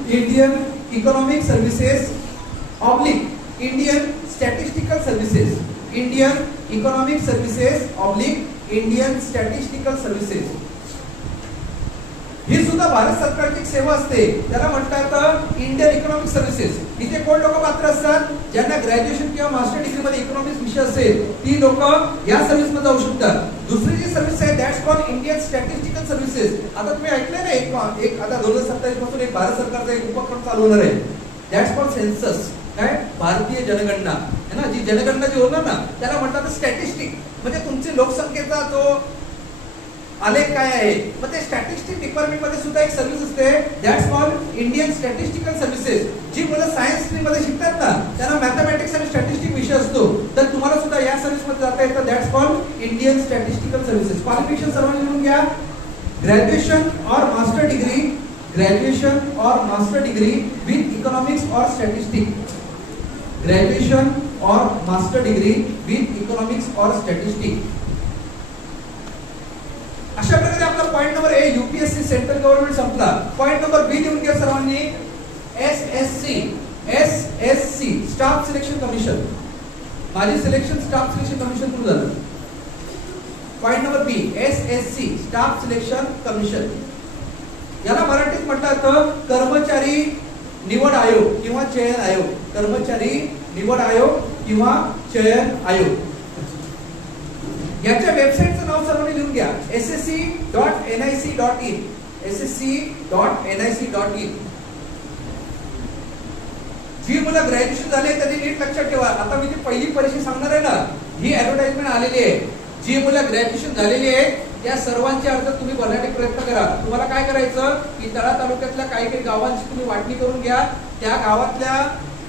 Indian economic services oblique Indian statistical services. Indian economic services oblique Indian statistical services. ही सुद्धा भारत सरकारची एक सेवा असते, त्याला म्हणतात इंडियन इकॉनॉमिक सर्व्हिसेस. इथे कोण लोक पात्र असतात? ज्यांना ग्रॅज्युएशन किंवा मास्टर डिग्री मध्ये इकॉनॉमिक्स विषय असेल ती लोक या सर्व्हिस मध्ये जाऊ शकतात. दुसरी जी सर्व्हिस आहे that's called Indian statistical services. आता तुम्ही ऐकलंय ना, एक आता 2027 पासून एक भारत सरकारचा एक उपक्रम चालू होणार आहे, दॅट्स कॉल्ड सेन्सस. काय? भारतीय जनगणना है ना. जी जनगणना जी होणार ना त्याला म्हणतात स्टॅटिस्टिक. म्हणजे तुमची लोकसंख्येचा जो आलेख काय आहे, मग ते स्टॅटिस्टिक डिपार्टमेंट मध्ये सुद्धा एक सर्व्हिस असते, that's called Indian statistical services. जी मुलं सायन्स स्ट्रीम मध्ये शिकतात ना त्यांना मॅथमॅटिक्स आणि स्टॅटिस्टिक विषय असतो, तर तुम्हाला सुद्धा या सर्व्हिस मध्ये जाता येतं. That's called Indian statistical services. Qualification सर्वांनी लिहून घ्या, ग्रॅज्युएशन और मास्टर डिग्री. ग्रॅज्युएशन और मास्टर डिग्री विथ इकॉनॉमिक्स और स्टॅटिस्टिक. ग्रॅज्युएशन और मास्टर डिग्री विथ इकॉनॉमिक्स और स्टॅटिस्टिक. अशा प्रकारे आपला point number A UPSC central government संपला. पॉइंट नंबर बी लिहून घ्या सर्वांनी, SSC. SSC staff selection commission. माझी सिलेक्शन स्टाफ सिलेक्शन कमिशन सुरू झालं. पॉइंट नंबर बी एसएससी स्टाफ सिलेक्शन कमिशन. याला मराठीत म्हटलं कर्मचारी निवड आयोग किंवा चयन आयोग. कर्मचारी निवड आयोग किंवा चयन आयोग. याच्या वेबसाईटचं नाव सर्वांनी लिहून घ्या, ssc.nic.in. ssc.nic.in. जी मुलं ग्रॅज्युएशन झाले त्यांनी नीट लक्षात ठेवा. आता मी जी पहिली परीक्षा सांगणार आहे ना, ही ऍडव्हर्टाइजमेंट आलेली आहे. जी मुलं ग्रॅज्युएशन झालेली आहे त्या सर्वांचे अर्ज तुम्ही भरण्याचा प्रयत्न करा. तुम्हाला काय करायचं की तळा तालुक्यातल्या काही काही गावांची तुम्ही वाटणी करून घ्या. त्या गावातल्या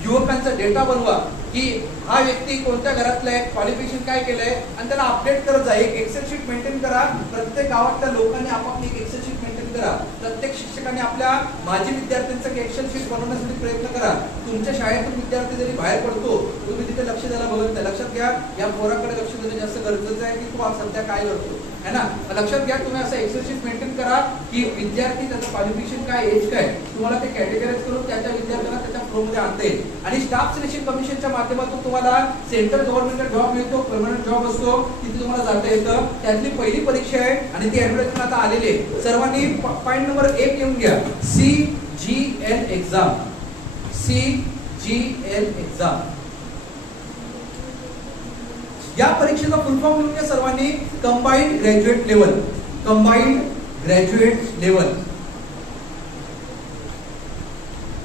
युवकांचा डेटा बनवा की हा व्यक्ती कोणत्या घरातला आहे, क्वालिफिकेशन काय केलंय, आणि त्याला अपडेट करत जा. एक एक्सेल शीट मेंटेन करा. प्रत्येक गावातल्या लोकांनी आपापली एक एक्सेल शीट मेंटेन मेंटेन करा. प्रत्येक शिक्षकाने आपल्या माजी विद्यार्थ्यांचं एक्सेल शीट बनवण्यासाठी प्रयत्न करा. तुमच्या शाळेतून विद्यार्थी जरी बाहेर पडतो तुम्ही तिथे लक्ष द्यायला बघत नाही. लक्षात घ्या, या पोराकडे लक्ष देणं जास्त गरजेचं आहे की तो आज सध्या काय करतो है ना. लक्षात घ्या, तुम्ही असं एक्सेल शीट मेंटेन करा की विद्यार्थी त्याचं क्वालिफिकेशन काय, एज काय, तुम्हाला ते कॅटेगराईज करून त्याच्या विद्यार्थ्यांना त्याच्या फ्लो मध्ये आणता येईल. आणि स्टाफ सिलेक्शन कमिशनच्या माध्यमातून तुम्हाला सेंट्रल गव्हर्नमेंटचा जॉब मिळतो, परमनंट जॉब असतो, तिथे तुम्हाला जाता येतं. त्यातली पहिली परीक्षा आहे आणि ती ऍडव्हर्टाइजमेंट आता आलेली आहे. सर्वांनी पॉइंट नंबर 1 लिहून घ्या. CGL exam. CGL एक्झाम या परीक्षेचा फुल फॉर्म लिहून घ्या सर्वांनी. Combined graduate level. Combined graduate level.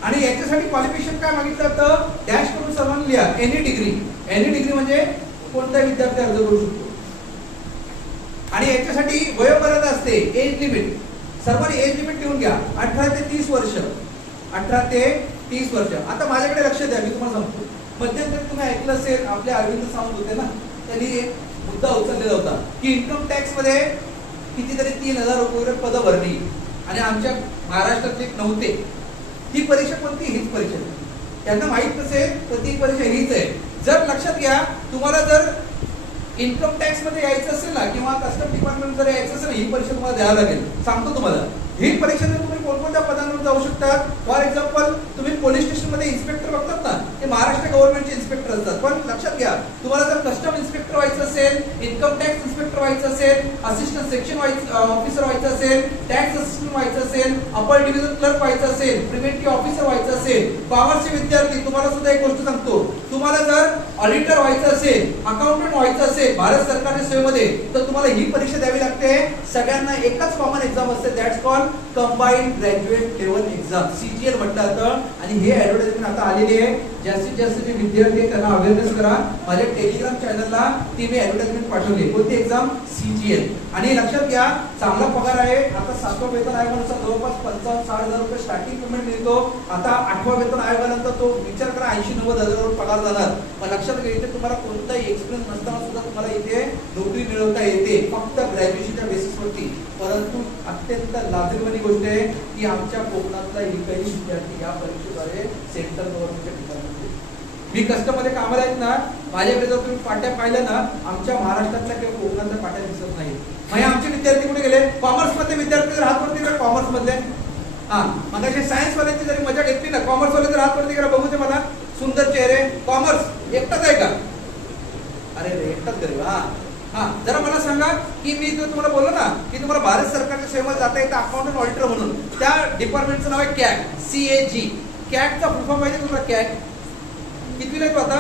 आणि याच्यासाठी क्वालिफिकेशन काय मागितलं जातं, डॅश करून सर्वांनी लिहा. Any degree. एनी डिग्री म्हणजे कोणताही विद्यार्थी अर्ज करू शकतो. आणि याच्यासाठी वयोमर्यादा असते, एज लिमिट. सर्वांनी एज लिमिट लिहून घ्या. 18 ते 30 वर्ष. 18 ते 30 वर्ष. आता माझ्याकडे लक्ष द्या, मी तुम्हाला सांगतो. मध्यंतरी तुम्ही ऐकलं असेल, आपले अरविंद सावंत होते ना, त्यांनी एक मुद्दा उचललेला होता की इन्कम टॅक्स मध्ये कितीतरी 3000 रुपये पदं भरली आणि आमच्या महाराष्ट्रात एक नव्हते. ही परीक्षा कोणती, हीच परीक्षा. त्यांना माहित नसेल तर ती परीक्षा हीच आहे. जर लक्षात घ्या, तुम्हाला जर इन्कम टॅक्स मध्ये यायचं असेल ना किंवा कस्टम डिपार्टमेंट जर यायचं असेल ना, ही परीक्षा तुम्हाला द्यावी लागेल. सांगतो तुम्हाला ही परीक्षा तुम्ही कोणकोणत्या पदांवर जाऊ शकता. फॉर एक्झाम्पल, तुम्ही पोलीस स्टेशन मध्ये इन्स्पेक्टर बघतात ना, ते महाराष्ट्र गव्हर्नमेंटचे इन्स्पेक्टर असतात. पण लक्षात घ्या, तुम्हाला जर कस्टम इन्स्पेक्टर व्हायचं असेल, इन्कम टॅक्स इन्स्पेक्टर व्हायचं असेल, असिस्टंट सेक्शन ऑफिसर व्हायचं असेल, टॅक्स असिस्टंट व्हायचं असेल, अपर डिव्हिजन क्लर्क व्हायचं असेल, प्रिव्हेंटिव्ह ऑफिसर व्हायचं असेल, कॉमर्सचे विद्यार्थी, तुम्हाला सुद्धा एक गोष्ट सांगतो, तुम्हाला जर ऑडिटर व्हायचं असेल, अकाउंटंट व्हायचं असेल भारत सरकारच्या सेवेमध्ये, तर तुम्हाला ही परीक्षा द्यावी लागते. सगळ्यांना एकच कॉमन एक्झाम असते, that's called combined graduate level exam. CGL म्हटलं जातं. आणि हे ऍडव्हर्टाइजमेंट आता आलेली आहे. जास्तीत जास्त जे विद्यार्थी आहेत त्यांना अवेअरनेस करा. माझ्या टेलिग्राम चॅनलला ती मी ऍडव्हर्टाइजमेंट पाठवली. कोणती एक्झाम, CGL. आणि लक्षात घ्या, चांगला पगार आहे. आता 7वा वेतन आयोगानुसार जवळपास 55-60,000 रुपये स्टार्टिंग पेमेंट मिळतो. आता 8वा वेतन आयोगानंतर तो विचार करा 80-90,000 पगार जाणार. पण लक्षात घ्या, इथे तुम्हाला कोणताही एक्सपिरियन्स नसताना सुद्धा तुम्हाला इथे नोकरी मिळवता येते, फक्त ग्रॅज्युएशनच्या बेसिसवरती. परंतु अत्यंत लाजिरवाणी गोष्ट आहे की आमच्या कोकणातला एकही विद्यार्थी या परीक्षेद्वारे सेंट्रल गव्हर्नमेंटच्या ठिकाणी. मी कस्टममध्ये कामाला आहेत ना, माझ्याकडे जर तुम्ही पाट्या पाहिल्या ना, आमच्या महाराष्ट्रातल्या किंवा कोकणातल्या पाट्या दिसत नाही. मग आमचे विद्यार्थी कुठे गेले, कॉमर्स मधले विद्यार्थी जर हात वरती करा, कॉमर्स मधले. मग सायन्स वाल्यांची जरी मजा घेतली ना, कॉमर्स वाले जर हात वरती करा, बघू ते मला सुंदर चेहरे. कॉमर्स एकटाच आहे का, अरे रे एकटाच गरीब. जरा मला सांगा की मी जो तुम्हाला बोललो ना की तुम्हाला भारत सरकारच्या सेवेत जाता येतं अकाउंटंट ऑडिटर म्हणून, त्या डिपार्टमेंटचं नाव आहे कॅग. CAG. कॅगचा फुल फॉर्म माहिती तुम्हाला, कॅग कितवीला आहे तो आता,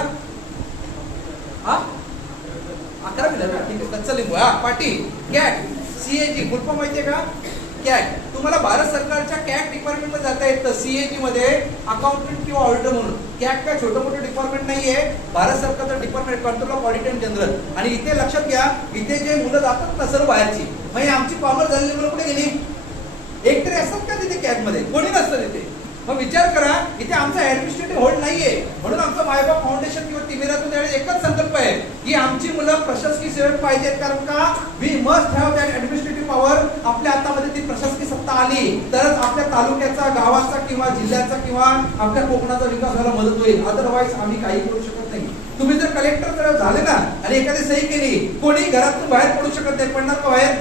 11वीला. ठीक आहे, कच्चा लिंबू पाटी. कॅग CAG फुल फॉर्म माहितीये का, कॅग. तुम्हाला भारत सरकारच्या कॅग डिपार्टमेंटला जाता येतं. CAG मध्ये अकाउंटंट किंवा ऑडिटर म्हणून. कॅग काय छोटं मोठं डिपार्टमेंट नाहीये, भारत सरकारचं department, control of audit and general. आणि इथे लक्षात घ्या, इथे जे मुलं जातात ना सर्व बाहेरची, मग आमची कॉमर्स झालेली मुलं कुठे गेली, एकतरी असतात का तिथे कॅग मध्ये, कोणी नसतं तिथे. मग विचार करा, इथे आमचा ऍडमिनिस्ट्रेटिव्ह होल्ड नाहीये. म्हणून आमचं मायबाप फाउंडेशन किंवा तिमिरातून एकच संकल्प आहे की आमची मुलं प्रशासकीय सेवेत पाहिजेत. कारण का, we must have that administrative power. आपल्या हातामध्ये ती प्रशासकीय सत्ता आली तरच आपल्या तालुक्याचा, गावाचा किंवा जिल्ह्याचा किंवा आपल्या कोकणाचा विकास व्हायला मदत होईल. अदरवाईज आम्ही काही करू शकत नाही. तुम्ही जर कलेक्टर झाले ना आणि एखादी सही केली, कोणी घरातून बाहेर पडू शकत नाही. पडणार का बाहेर,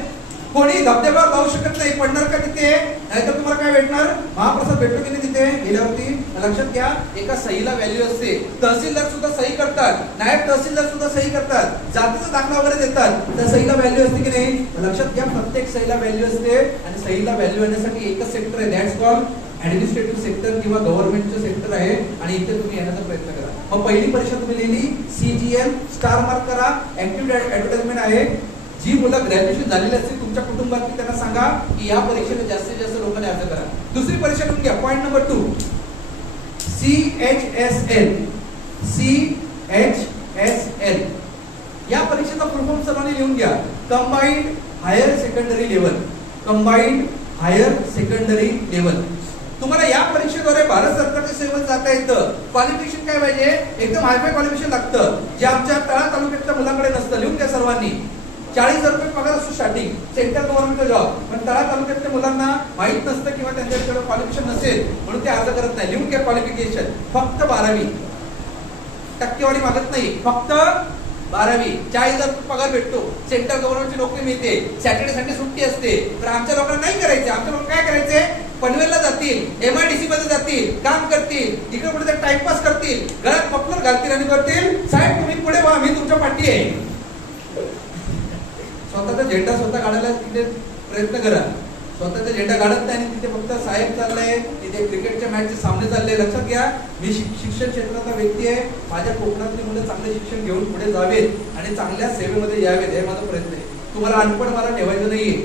कोणी धबधब्यावर जाऊ शकत नाही. पडणार का तिथे, नाहीतर तुम्हाला काय भेटणार, महाप्रसाद भेटतो की नाही तिथे गेल्यावरती. लक्षात घ्या, एका सहीला व्हॅल्यू असते. तहसीलदार सुद्धा सही करतात, नायब तहसीलदार सुद्धा सही करतात, जातीचा दाखला वगैरे देतात, त्या सहीला व्हॅल्यू असते की नाही. लक्षात घ्या, प्रत्येक सहीला व्हॅल्यू असते. आणि सहीला व्हॅल्यू येण्यासाठी एकच सेक्टर आहे, दॅट्स कॉल्ड ऍडमिनिस्ट्रेटिव्ह सेक्टर किंवा गव्हर्नमेंटचं सेक्टर आहे. आणि इथे तुम्ही येण्याचा प्रयत्न करा. मग पहिली परीक्षा तुम्ही लिहिली, CGL, स्टार मार्क करा. ऍक्टिव्ह ऍडव्हर्टाइजमेंट आहे. जी मुलं ग्रॅज्युएशन झालेली असतील तुमच्या कुटुंबात, त्यांना सांगा की या परीक्षेला जास्तीत जास्त लोकांनी अर्ज करा. दुसरी परीक्षा लिहून घ्या. Point number 2, CHSL. CHSL या परीक्षेचा फुल फॉर्म सर्वांनी लिहून घ्या. Combined higher secondary level. Combined higher secondary level. तुम्हाला या परीक्षेद्वारे भारत सरकारच्या सेवेत जाता येतं. क्वालिफिकेशन काय पाहिजे, एकदम हायफाय क्वालिफिकेशन लागतं, जे आमच्या तळा तालुक्यातल्या मुलांकडे नसतं. लिहून घ्या सर्वांनी. 40,000 रुपये पगार असतो स्टार्टिंग सेंट्रल गव्हर्नमेंटचा जॉब. पण तळा तालुक्यातल्या मुलांना माहित नसतं किंवा त्यांच्याकडे क्वालिफिकेशन नसेल म्हणून ते अर्ज करत नाही. लिहून घ्या क्वालिफिकेशन, फक्त 12वी, टक्केवारी मागत नाही, फक्त 12वी. 40,000 रुपये पगार भेटतो, सेंट्रल गव्हर्नमेंटची नोकरी मिळते, सॅटर्डे संडे सुट्टी असते. पण आमच्या लोकांना नाही करायचे. आमच्या लोक काय करायचे, पनवेलला जातील, MIDC मध्ये जातील, काम करतील, इकडे कुठे टाइमपास करतील, घरात पॉप्युलर घालतील आणि करतील साहेब तुम्ही पुढे व्हा, मी तुमच्या पाठी आहे. स्वतःचा झेंडा स्वतः काढायला तिथे प्रयत्न करा. स्वतःचा झेंडा काढत नाही आणि तिथे फक्त साहेब चाललंय, तिथे क्रिकेटच्या मॅचचे सामने चालले. लक्षात घ्या, मी शिक्षण क्षेत्रातला व्यक्ती आहे. माझ्या कोकणातली मुलं चांगले शिक्षण घेऊन पुढे जावेत आणि चांगल्या सेवेमध्ये यावेत, हे माझा प्रयत्न आहे. तुम्हाला अनपढ मला ठेवायचं नाहीये,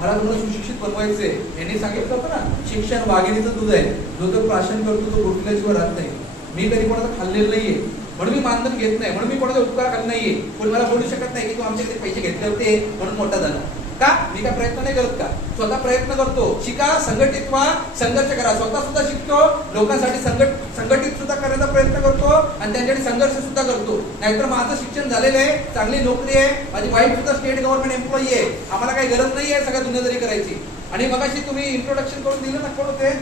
मला तुम्हाला सुशिक्षित बनवायचंय. यांनी सांगितलं होतं ना, शिक्षण वाघिणीचं दूध आहे, जो तो प्राशन करतो तो गोठल्याशिवाय राहत नाही. मी कधी कोणाचं खाल्लेलं नाहीये म्हणून मी मानधन घेत नाही, म्हणून मी कोणाचा उपकार करत नाहीये. कोणी मला बोलू शकत नाही की तू आमच्याकडे पैसे घेतले होते म्हणून मोठा झाला. का? मी काय प्रयत्न नाही करत का? स्वतः प्रयत्न करतो. शिका, संघटित व्हा, संघर्ष करा. स्वतः सुद्धा शिकतो, लोकांसाठी संघटित सुद्धा करण्याचा प्रयत्न करतो आणि त्यांच्यासाठी संघर्ष सुद्धा करतो. नाहीतर माझं शिक्षण झालेलं आहे, चांगली नोकरी आहे, माझी वाईफ सुद्धा स्टेट गव्हर्नमेंट एम्प्लॉई आहे. आम्हाला काही गरज नाही आहे सगळ्या दुनियादारी करायची. आणि मगाशी तुम्ही इंट्रोडक्शन करून दिलं ना, कोण होते?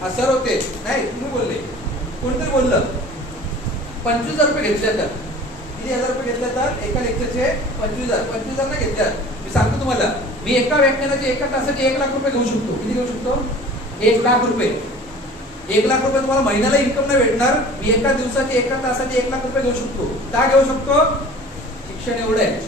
हा सर होते. नाही तुम्ही बोलले, कोणतरी बोललं 25,000 रुपये घेतले तर किती हजार रुपये घेतले तर एका लेक्चरचे 25,000 नाही घेतल्यात. मी सांगतो तुम्हाला, मी एका व्याख्यानाचे एका तासाचे 1 लाख रुपये घेऊ शकतो. किती घेऊ शकतो? 1 लाख रुपये. 1 लाख रुपये तुम्हाला महिन्याला इन्कम नाही भेटणार. मी एका दिवसाचे एका तासाचे 1 लाख रुपये घेऊ शकतो. का घेऊ शकतो? शिक्षण एवढं आहे,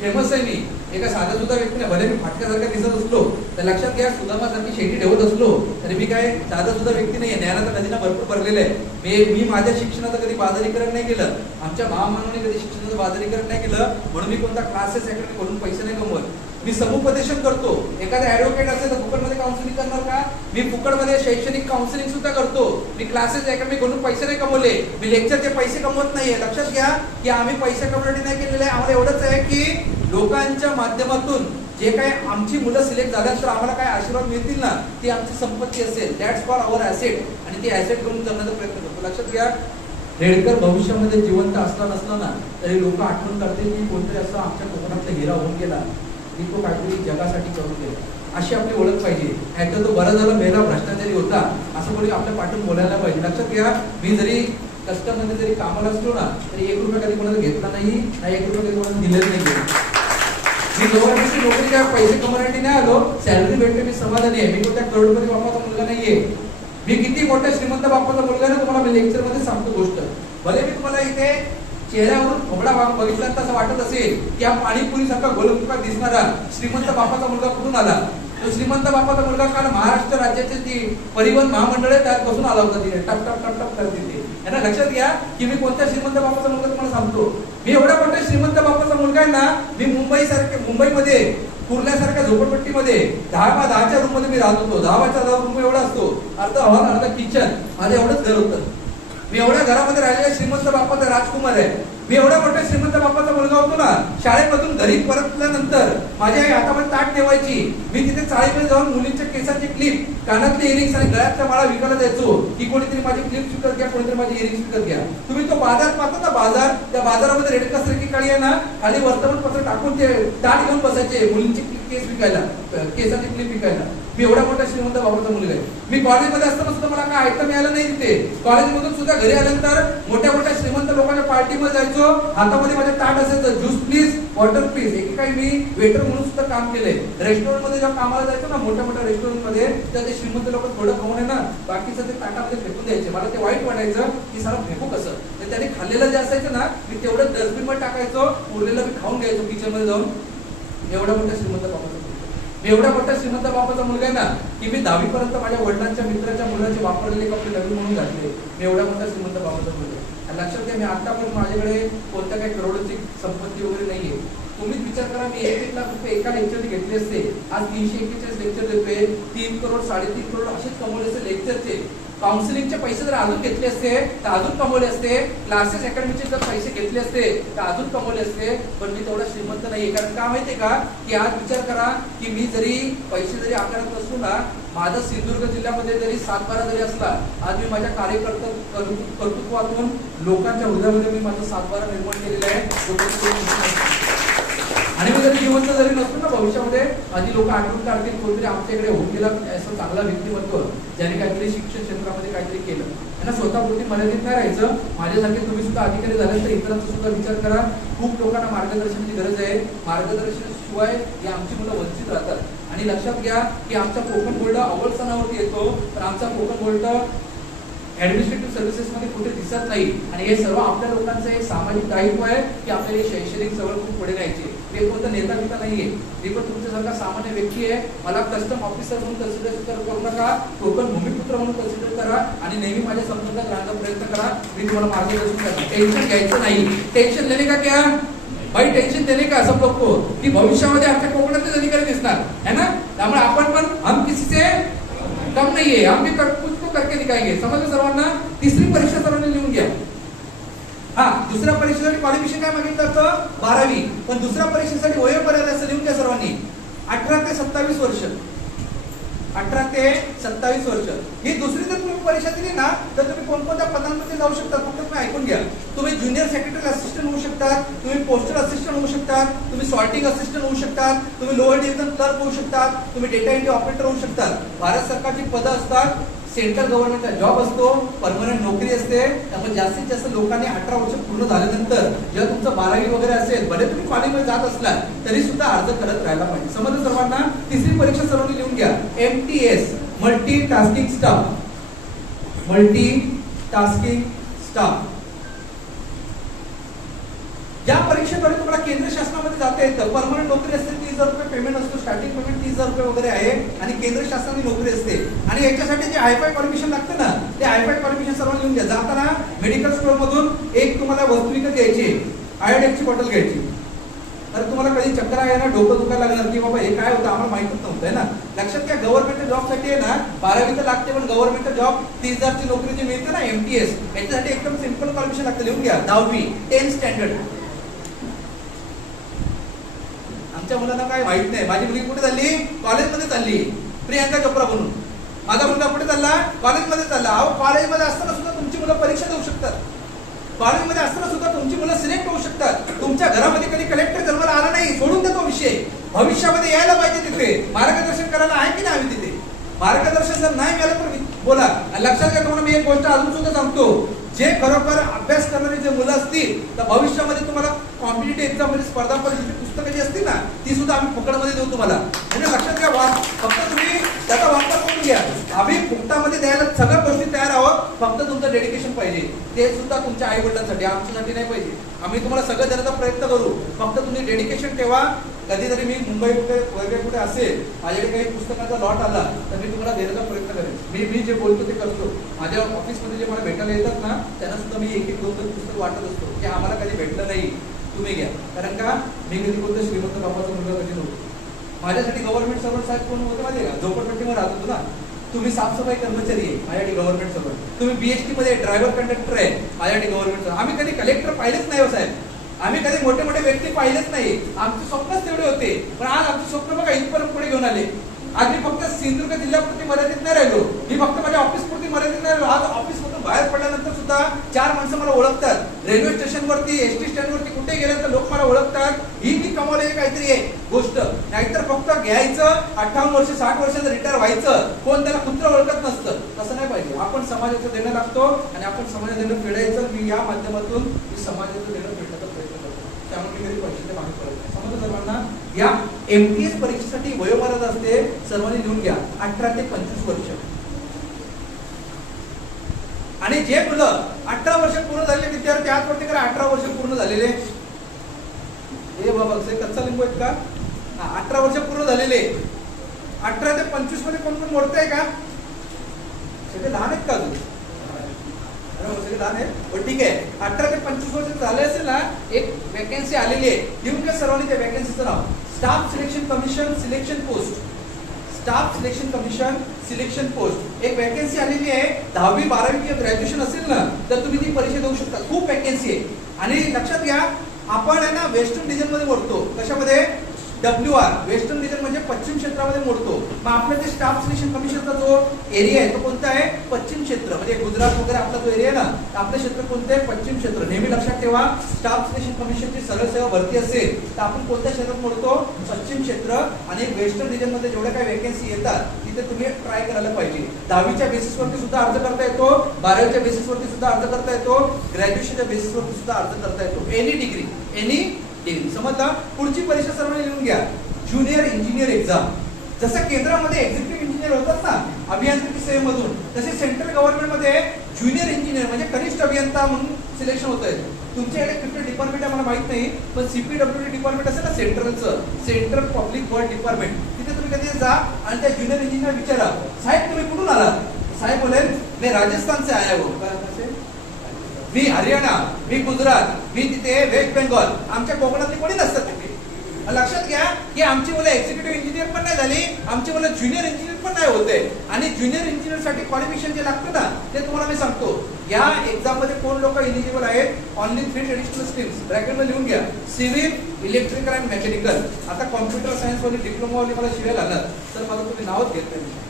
फेमस आहे मी. एका साधा सुद्धा व्यक्ती नाही, भले मी फाटक्यासारखा दिसत असलो तर लक्षात घ्या, सुदामासारखी शेती ठेवत असलो तरी मी काय साधा सुद्धा व्यक्ती नाही. ज्ञानाचा खजिना भरपूर भरलेला आहे. मी माझ्या शिक्षणाचं कधी बाजारीकरण नाही केलं, आमच्या महामानवाने कधी शिक्षणाचं बाजारीकरण नाही केलं, म्हणून मी कोणता क्लासेस अकॅडमी करून पैसे नाही कमवत. मी समुपदेशन करतो. एखादा ऍडव्होकेट असेल तर फुकटमध्ये काउन्सिलिंग करणार का? मी फुकटमध्ये शैक्षणिक काउन्सिलिंग सुद्धा करतो. मी क्लासेस अकॅडमी करून पैसे नाही कमवले, मी लेक्चरचे पैसे कमवत नाहीये. लक्षात घ्या की आम्ही पैसे कमवण्यासाठी नाही केलेले आहे. आम्हाला एवढंच आहे की लोकांच्या माध्यमातून जे काही आमची मुलं सिलेक्ट झाल्यानंतर आम्हाला काय आशीर्वाद मिळतील ना, ती आमची संपत्ती असेल. That's for our asset. आणि ते ॲसेट करून करण्याचा प्रयत्न करतो. लक्षात घ्या, रेडकर भविष्यामध्ये जिवंत असला नसला ना तरी लोक आठवण करतील की कोणतरी असं आमच्या कोकणातला हिरा होऊन गेला, की तो काहीतरी जगासाठी करून गेला. अशी आपली ओळख पाहिजे. ह्याचा तो बरा झाला मेरा भ्रष्टाचारी होता असं कोणी आपल्या पाठून बोलायला पाहिजे. लक्षात घ्या, मी जरी कस्टममध्ये जरी कामाला असलो ना तरी 1 रुपया कधी कोणाला घेतला नाही, 1 रुपया कधी कोणाला दिलेलं नाही. मी गव्हर्नमेंटची नोकरी काय पैसे कमवण्यासाठी नाही आलो, सॅलरी भेटते मी समाधानी आहे. मी कोणत्या करोडपती बापाचा मुलगा नाहीये, मी किती मोठ्या श्रीमंत बापाचा मुलगा ना, तुम्हाला मी लेक्चर मध्ये सांगतो गोष्ट. भले मी तुम्हाला इथे चेहऱ्यावरून थोडा बघितल्यानंतर असं वाटत असेल की हा पाणीपुरी सारखा गोलमुखा दिसणारा श्रीमंत बापाचा मुलगा कुठून आला. तो श्रीमंत बापाचा मुलगा काल महाराष्ट्र राज्याची ती परिवहन महामंडळ आहे त्यात बसून आला होता. तिथे टप टप टप टप करते ते. यांना लक्षात घ्या की मी कोणत्या श्रीमंत बापाचा मुलगा तुम्हाला सांगतो. मी एवढ्या मोठ्या श्रीमंत बापाचा मुलगा आहे ना, मी मुंबईमध्ये कुर्ल्यासारख्या झोपडपट्टीमध्ये 10x10च्या रूम मध्ये मी राहत होतो. 10x10 रूम एवढा असतो, अर्धा हॉल अर्धा किचन, माझं एवढंच घर होतं. मी एवढ्या घरामध्ये राहिलेल्या श्रीमंत बापाचा राजकुमार आहे. मी एवढ्या मोठ्या श्रीमंत बापाचा मुलगा होतो ना, शाळेमधून घरी परतल्यानंतर माझ्या आई हातामध्ये ताट ठेवायची. मी तिथे चाळीमध्ये जाऊन मुलींच्या केसांची क्लिप, कानातले इयरिंग्स आणि गळ्यातल्या माळा विकायला जायचो की कोणीतरी माझी क्लिप विकत घ्या, कोणीतरी माझी इयरिंग्स विकत घ्या. तुम्ही तो बाजार पाहता ना, बाजार, त्या बाजारामध्ये रेड सारखी काळी आहे ना, खाली वर्तमानपत्र टाकून ते ताट घेऊन बसायचे मुलींची केस विकायला, केसांची क्लिप विकायला. मी एवढा मोठा श्रीमंत बाबाचा मुलगा आहे. मी कॉलेजमध्ये असताना सुद्धा मला काय ऐकता मिळालं नाही तिथे. कॉलेजमधून सुद्धा घरी आल्यानंतर मोठ्या मोठ्या श्रीमंत लोकांच्या पार्टीमध्ये जायचो, हातामध्ये माझ्या ताट असायचं, ज्यूस प्लीज, वॉटर प्लीज. एकेकाळी मी वेटर म्हणून सुद्धा काम केलंय. रेस्टॉरंटमध्ये जेव्हा कामाला जायचो ना, मोठ्या मोठ्या रेस्टॉरंटमध्ये, तर ते श्रीमंत लोक थोडं खाऊन आहे ना बाकीचं ते ताटामध्ये फेकून द्यायचे. मला ते वाईट वाटायचं की सारा फेकू कसं. तर त्याने खाल्लेलं जे असायचं ना, मी तेवढं डस्टबिन मध्ये टाकायचो, उरलेलं मी खाऊन घ्यायचो किचन मध्ये जाऊन. एवढा मोठा श्रीमंत बाबाचा मी एवढा मोठा श्रीमंत बाबाचा मुलगा आहे ना की मी 10वी पर्यंत माझ्या वडिलांच्या मित्राच्या मुलाचे वापरलेले कपडे नवीन म्हणून घातले. मी एवढा मोठा श्रीमंत बाबाचा मुलगा आहे. लक्षात घ्या, मी आतापर्यंत माझ्याकडे कोणत्या काही करोडची संपत्ती वगैरे नाहीये. तुम्हीच विचार करा, मी 1 लाख रुपये एका लेक्चरने घेतले असते, आज 341 लेक्चर देतोय, 3 करोड 3.5 करोड असेच कमवले असते लेक्चरचे. काउन्सिलिंगचे पैसे जर अजून घेतले असते तर अजून कमवले असते. क्लासेस अकॅडमीचे जर पैसे घेतले असते तर अजून कमवले असते. पण मी तेवढा श्रीमंत नाहीये. कारण का माहितीये का की आज विचार करा की मी जरी पैसे जरी आकारत नसलो ना, माझा सिंधुदुर्ग जिल्ह्यामध्ये जरी 7-12 जरी असला, आज मी माझ्या कर्तृत्वातून लोकांच्या हृदयामध्ये मी माझा 7-12 निर्माण केलेला आहे. आणि मी जरी जिवंत जरी नसतो ना भविष्यामध्ये आधी लोक आठवण काढतील कोणतरी आमच्याकडे होऊन गेला असं चांगला व्यक्तिमत्व ज्याने काहीतरी शिक्षण क्षेत्रामध्ये काहीतरी केलं. त्यांना स्वतःपुरती मर्यादित नाही राहायचं. माझ्यासारखे तुम्ही सुद्धा अधिकारी झाले तर इतरांचा सुद्धा विचार करा. खूप लोकांना मार्गदर्शनाची गरज आहे. मार्गदर्शनाशिवाय ही आमची मुलं वंचित राहतात. आणि लक्षात घ्या की आमचा कोकण गोल्ड अव्वल स्थानावरती येतो, पण आमचा कोकण गोल्ड ऍडमिनिस्ट्रेटिव्ह सर्व्हिसेस मध्ये कुठे दिसत नाही. आणि हे सर्व आपल्या लोकांचं एक सामाजिक दायित्व आहे की आपल्याला शैक्षणिक चळवळ खूप पुढे न्यायची. मी कोणता नेता बिता नाहीये, मी पण तुमच्यासारखा सामान्य व्यक्ती आहे. मला कस्टम ऑफिसर म्हणून कन्सिडर करू नका, कोकण भूमिपुत्र म्हणून कन्सिडर करा आणि नेहमी माझ्या संपर्कात राहण्याचा प्रयत्न करा. मी तुम्हाला मार्गदर्शन करणार. टेन्शन घ्यायचं नाही. टेन्शन लेने का क्या भाई, टेन्शन देने का सब लोग को की भविष्यामध्ये आमच्या कोकणातलेच अधिकारी दिसणार है ना. त्यामुळे आपण पण हम किसी से कम नहीं है, हम भी कुछ तो करके दिखाएंगे. समजलं सर्वांना. तिसरी परीक्षा सर्वांनी लिहून घ्या. हा, दुसऱ्या परीक्षेसाठी क्वालिफिकेशन काय मागितलं होतं? 12वी. पण दुसऱ्या परीक्षेसाठी वय मर्यादा असं लिहून घ्या सर्वांनी. 18 ते 27 वर्ष. 18 ते 27 वर्ष. ही दुसरी जर तुम्ही परीक्षा दिली ना तर तुम्ही कोणकोणत्या पदांमध्ये जाऊ शकता फक्त तुम्ही ऐकून घ्या. तुम्ही ज्युनियर सेक्रेटरी असिस्टंट होऊ शकतात, तुम्ही पोस्टल असिस्टंट होऊ शकतात, तुम्ही सॉर्टिंग असिस्टंट होऊ शकतात, तुम्ही लोअर डिव्हिजन क्लर्क होऊ शकतात, तुम्ही डेटा एंट्री ऑपरेटर होऊ शकतात. भारत सरकारची पदं असतात. सेंट्रल गव्हर्नमेंटचा जॉब असतो, परमनंट नोकरी असते. त्यामुळे जास्तीत जास्त लोकांनी 18 वर्ष पूर्ण झाल्यानंतर जेव्हा तुमचं 12वी वगैरे असेल, भले तुम्ही कॉलेजमध्ये जात असला तरी सुद्धा अर्ज करत राहायला पाहिजे. समजलं सर्वांना. तिसरी परीक्षा सर्वांनी लिहून घ्या. MTS multi tasking staff. Multi tasking staff. या परीक्षेद्वारे तुम्हाला केंद्र शासनामध्ये जाता येतं. परमनंट नोकरी असते, 30,000 रुपये पेमेंट असतो. स्टार्टिंग पेमेंट 30,000 रुपये वगैरे आहे आणि केंद्र शासनाची नोकरी असते. आणि याच्यासाठी जे हायफाय क्वालिफिकेशन लागतं ना, ते हायफाय क्वालिफिकेशन सर्वांनी लिहून घ्या. जाताना मेडिकल स्टोअर मधून एक तुम्हाला वस्तू विकत घ्यायची, आयोडेक्सची बॉटल घ्यायची. तर तुम्हाला कधी चक्कर आहे ना, डोकं दुखायला लागणार की बाबा हे काय होतं आम्हाला माहितच नव्हतं ना. लक्षात घ्या, गव्हर्नमेंट जॉब साठी आहे ना 12वी तर लागते, पण गव्हर्नमेंट जॉब 30,000 ची नोकरी जी मिळते ना MTS, याच्यासाठी एकदम सिंपल क्वालिफिकेशन लागतं. लिहून घ्या. 10वी 10th स्टँडर्ड. आमच्या मुलांना काय माहित नाही. माझी मुलगी कुठे चालली? कॉलेजमध्ये चालली, प्रियांका चोप्रा म्हणून. माझा मुलगा कुठे चालला? कॉलेजमध्ये चालला. अहो, कॉलेजमध्ये असताना सुद्धा तुमची मुलं परीक्षा देऊ शकतात. कॉलेजमध्ये असताना सुद्धा तुमची मुलं सिलेक्ट होऊ शकतात. तुमच्या घरामध्ये कधी कलेक्टर जन्माला आला नाही, सोडून देतो विषय. भविष्यामध्ये यायला पाहिजे. तिथे मार्गदर्शन करायला आहे की नाही तिथे? मार्गदर्शन जर नाही मिळालं तर बोला. लक्षात घ्या, तुम्हाला मी एक गोष्ट अजून सुद्धा सांगतो. जे खरोखर अभ्यास करणारे जे मुलं असतील तर भविष्यामध्ये तुम्हाला कॉम्पिटिटिव्ह एक्झाम मध्ये स्पर्धा परीक्षेची पुस्तकं जी असतील ना ती सुद्धा आम्ही फुकटमध्ये देऊ तुम्हाला. म्हणजे लक्षात घ्या, फक्त तुम्ही त्याचा वापर करून घ्या. आम्ही फुकटामध्ये द्यायला सगळ्या गोष्टी तयार आहोत. फक्त तुमचं डेडिकेशन पाहिजे. ते सुद्धा तुमच्या आई वडिलांसाठी, आमच्यासाठी नाही पाहिजे. आम्ही तुम्हाला सगळं देण्याचा प्रयत्न करू. फक्त तुम्ही डेडिकेशन ठेवा. कधीतरी मी मुंबई वगैरे कुठे असेल, माझ्याकडे काही पुस्तकांचा लॉट आला तर मी तुम्हाला देण्याचा प्रयत्न करेन. मी जे बोलतो ते करतो. माझ्या ऑफिसमध्ये जे मला भेटायला येतात ना त्यांना सुद्धा मी एक 2 पुस्तक वाटत असतो की आम्हाला कधी भेटलं नाही, तुम्ही घ्या. कारण का मी कधी कोणतं श्रीमंत बापाचा मुलगा कधी नव्हतो. माझ्यासाठी गव्हर्नमेंट सर्वंट साहेब कोण होते माहिती का? झोपडपट्टीवर राहत होतो ना. तुम्ही साफसफाई कर्मचारी आहे, माझ्यासाठी गव्हर्नमेंट सर्वंट. तुम्ही BHT मध्ये ड्रायव्हर कंडक्टर आहे, माझ्यासाठी गव्हर्नमेंट सर्वंट. आम्ही कधी कलेक्टर पाहिलेच नाही हो साहेब. आम्ही कधी मोठे मोठे व्यक्ती पाहिलेच नाही. आमचे स्वप्नच तेवढे होते. पण आज आमचे स्वप्न बघा इथपर्यंत पुढे घेऊन आले. आज मी फक्त सिंधुदुर्ग जिल्ह्यापुरती मर्यादित नाही राहिलो. मी फक्त माझ्या ऑफिस पुरती मर्यादित नाही राहिलो. आज ऑफिस मधून बाहेर पडल्यानंतर सुद्धा 4 माणसं मला ओळखतात. रेल्वे स्टेशनवरती, ST स्टँडवरती कुठे गेलं तर लोक मला ओळखतात. ही मी कमावलेली काहीतरी आहे गोष्ट. नाहीतर फक्त घ्यायचं, 58 वर्ष 60 वर्षाचं रिटायर व्हायचं, कोण त्याला कुत्र ओळखत नसतं. तसं नाही पाहिजे. आपण समाजाचं देणं लागतो आणि आपण समाजाचं देणं फेडायचं. मी या माध्यमातून मी समाजाचं देणं फेडण्याचा प्रयत्न करतो. त्यामुळे कधी पैशाच्या मागे पडत नाही. समजलं सर्वांना. या MTS परीक्षेसाठी वयोमर्यादा असते, सर्वांनी लिहून घ्या, 18 ते 25 वर्ष. आणि जे मुलं 18 वर्ष पूर्ण झालेले विद्यार्थी आजवरती करा. 18 वर्ष पूर्ण झालेले, हे बाबा कच्चा लिंबू आहेत का? 18 वर्ष पूर्ण झालेले. 18 ते 25 मध्ये कोण कोण मोडत आहे का? सगळे लहान आहेत का अजून? सगळे लहान आहेत. ठीक आहे. 18 ते 25 वर्ष झाले असेल ना, एक वॅकन्सी आलेली आहे. लिहून घ्या सर्वांनी त्या वॅकन्सीचं नाव. Staff selection commission selection post. Staff selection commission selection post एक वॅकन्सी आलेली आहे. 10वी 12वी किंवा ग्रॅज्युएशन असेल ना तर तुम्ही ती परीक्षा देऊ शकता. खूप वॅकन्सी आहे. आणि लक्षात घ्या, आपण आहे ना वेस्टर्न डिझाईन मध्ये मोडतो. कशामध्ये? WR वेस्टर्न डिझाईन म्हणजे पश्चिम क्षेत्रामध्ये मोडतो. मग आपल्या ते स्टाफ सिलेक्शन कमिशनचा जो एरिया आहे तो कोणता आहे? पश्चिम क्षेत्र. म्हणजे गुजरात वगैरे आपला जो एरिया आहे ना, आपलं क्षेत्र कोणतं आहे? पश्चिम क्षेत्र. नेहमी लक्षात ठेवा, स्टाफ सिलेक्शन कमिशनची सरळ सेवा भरती असेल तर आपण कोणत्या क्षेत्रात मोडतो? पश्चिम क्षेत्र. आणि वेस्टर्न रिजन मध्ये जेवढ्या काही वेकेन्सी येतात तिथे तुम्ही ट्राय करायला पाहिजे. 10वीच्या बेसिसवरती सुद्धा अर्ज करता येतो, 12वीच्या बेसिसवरती सुद्धा अर्ज करता येतो, ग्रॅज्युएशनच्या बेसिसवरती सुद्धा अर्ज करता येतो. Any degree. समजला? पुढची परीक्षा सर्वांनी लिहून घ्या. Junior engineer exam. जसं केंद्रामध्ये एक्झिक्युटिव्ह इंजिनियर होतात ना अभियांत्रिकी सेवेमधून, तसे सेंट्रल गव्हर्नमेंट मध्ये ज्युनियर इंजिनियर म्हणजे कनिष्ठ अभियंता म्हणून सिलेक्शन होत आहे. तुमच्याकडे कुठलं डिपार्टमेंट आहे मला माहित नाही, पण CPWD डिपार्टमेंट असेल ना सेंट्रलचं, सेंट्रल पब्लिक वर्क डिपार्टमेंट, तिथे तुम्ही कधी जा आणि त्या ज्युनियर इंजिनियर विचारा, साहेब तुम्ही कुठून आलात? साहेब बोलेल मी राजस्थान से आया हूँ, मी हरियाणा, मी गुजरात, मी तिथे वेस्ट बेंगॉल. आमच्या कोकणातली कोणी नसतात तिथे. लक्षात घ्या की आमची मुलं एक्झिक्युटिव्ह इंजिनियर पण नाही झाली, आमची मुलं ज्युनियर इंजिनियर पण नाही होते. आणि ज्युनियर इंजिनियर साठी क्वालिफिकेशन जे लागतं ना ते तुम्हाला मी सांगतो. या एक्झाम मध्ये कोण लोक इलिजिबल आहेत? Only 3 traditional streams. ब्रॅकेटमध्ये लिहून घ्या, सिव्हिल, इलेक्ट्रिकल अँड मेकॅनिकल. आता कॉम्प्युटर सायन्स मध्ये डिप्लोमा वाले मला शिवाय लागणार तर मला तुम्ही नावच घेत नाही.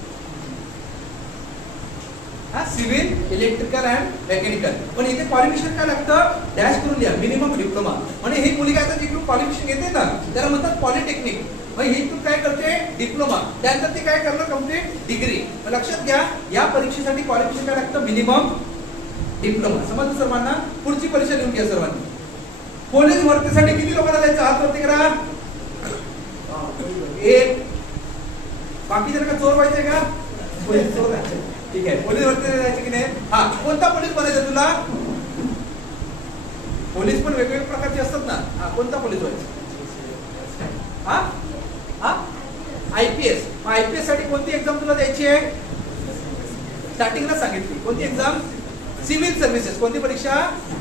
Civil, electrical and mechanical. पण इथे क्वालिफिकेशन काय लागतं? डॅश करून लिहा, मिनिमम डिप्लोमा. म्हणजे ही मुली काय आता जिकडून क्वालिफिकेशन घेते ना त्याला म्हणतात पॉलिटेक्निक. मग ही तू काय करते? डिप्लोमा. त्यानंतर ती काय करणार? Complete degree. लक्षात घ्या या परीक्षेसाठी क्वालिफिकेशन काय लागतं? Minimum diploma. समजलं सर्वांना? पुढची परीक्षा लिहून घ्या सर्वांनी. पोलीस भरतीसाठी किती लोकांना जायचं? हात वरती करा. 1. बाकी जर का चोर व्हायचे का? पोलीस चोर व्हायचे. ठीक आहे, पोलीस भरती जायचे की नाही? हा, कोणता पोलीस बनायचं तुला? पोलीस पण वेगवेगळ्या प्रकारचे असतात ना. हा, कोणता पोलीस व्हायचं? हा हा IPS. IPS साठी कोणती एक्झाम तुला द्यायची आहे? स्टार्टिंगला सांगितली कोणती एक्झाम? Civil services. कोणती परीक्षा?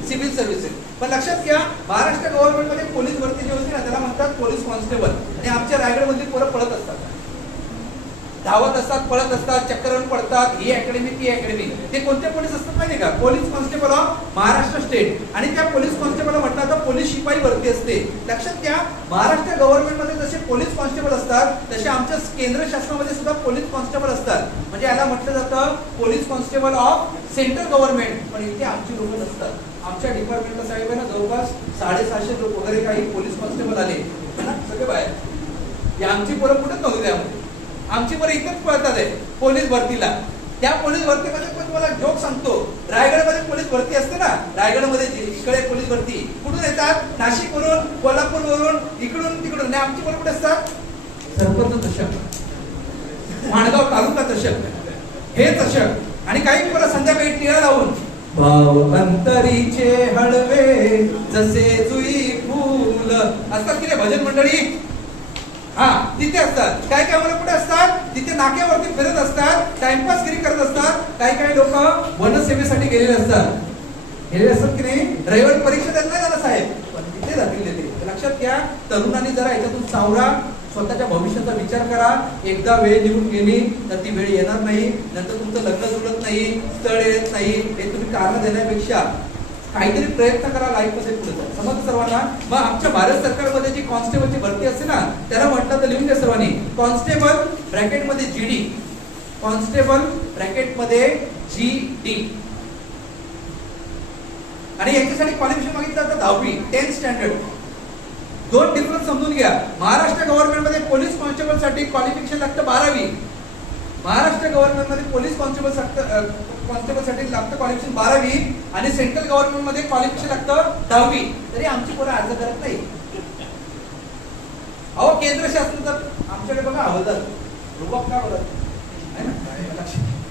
Civil services. पण लक्षात घ्या महाराष्ट्र गव्हर्नमेंट मध्ये पोलीस भरती जी होती ना त्याला म्हणतात पोलीस कॉन्स्टेबल. आणि आमच्या रायगड मधली पोरं पळत असतात, धावत असतात, पळत असतात, चक्करवून पडतात. ही अकॅडमी ती अकॅडमी. ते कोणते पोलीस असतात माहिती का? Police constable of Maharashtra state. आणि त्या पोलीस कॉन्स्टेबल म्हटलं तर पोलीस शिपाई भरती असते. लक्षात घ्या महाराष्ट्र गव्हर्नमेंट मध्ये जसे पोलीस कॉन्स्टेबल असतात तसे आमच्या केंद्र शासनामध्ये सुद्धा पोलीस कॉन्स्टेबल असतात. म्हणजे याला म्हटलं जातं police constable of central government. पण इथे आमची लोक नसतात. आमच्या डिपार्टमेंटला साहेब आहे ना जवळपास 750 लोक वगैरे काही पोलीस कॉन्स्टेबल आले ना सगळे बाहेर. या आमची पोरं कुठेच नव्हती त्यामध्ये. आमची बरं इथेच पळतात आहे पोलीस भरतीला. त्या पोलीस भरतीमध्ये पण तुम्हाला जोक सांगतो, रायगडमध्ये पोलीस भरती असते ना, रायगडमध्ये इकडे पोलीस भरती कुठून येतात? नाशिकवरून, कोल्हापूरवरून, इकडून तिकडून. आमची पोरं कुठे असतात? सरपंच चषक, माणगाव तालुका चषक, हे चषक. आणि काही पोरं संध्याकाळी टिळा लावून भाव अंतरीचे हळवे जसे जुई फूल असतात की नाही भजन मंडळी. हा, तिथे असतात. काय काय मुलं कुठे असतात? तिथे नाक्यावरती फिरत असतात, टाइमपासगिरी करत असतात. काही लोक वनसेवेसाठी गेलेले असतात की नाही. रविवारी परीक्षा देत नाही झाला साहेब, पण तिथे जातील देते. लक्षात घ्या तरुणांनी जरा याच्यातून सावरा, स्वतःच्या भविष्याचा विचार करा. एकदा वेळ निघून गेली तर ती वेळ येणार नाही. नंतर तुमचं लग्न जुळत नाही, स्थळ येत नाही, हे तुम्ही कारण देण्यापेक्षा काहीतरी प्रयत्न करा लाईफ मध्ये पुढे जाऊ. समज सर्वांना? मग आमच्या भारत सरकारमध्ये जी कॉन्स्टेबलची भरती असते ना त्याला म्हटलं तर लिहून द्या सर्वांनी. कॉन्स्टेबल ब्रॅकेटमध्ये GD, कॉन्स्टेबल ब्रॅकेटमध्ये GD. आणि याच्यासाठी क्वालिफिकेशन मागितलं तर 10वी 10th स्टँडर्ड. 2 डिफरन्स समजून घ्या. महाराष्ट्र गव्हर्नमेंट मध्ये पोलीस कॉन्स्टेबल साठी क्वालिफिकेशन लागतं 12वी. महाराष्ट्र गव्हर्नमेंट मध्ये पोलीस कॉन्स्टेबल साठी लागतं क्वालिफिकेशन 12वी. आणि सेंट्रल गव्हर्नमेंट मध्ये क्वालिफिकेशन लागतं 10वी. तरी आमची पोरं अर्ज करत नाही. अहो केंद्र शासन तर आमच्याकडे बघा हवालदार रुबाब का बरं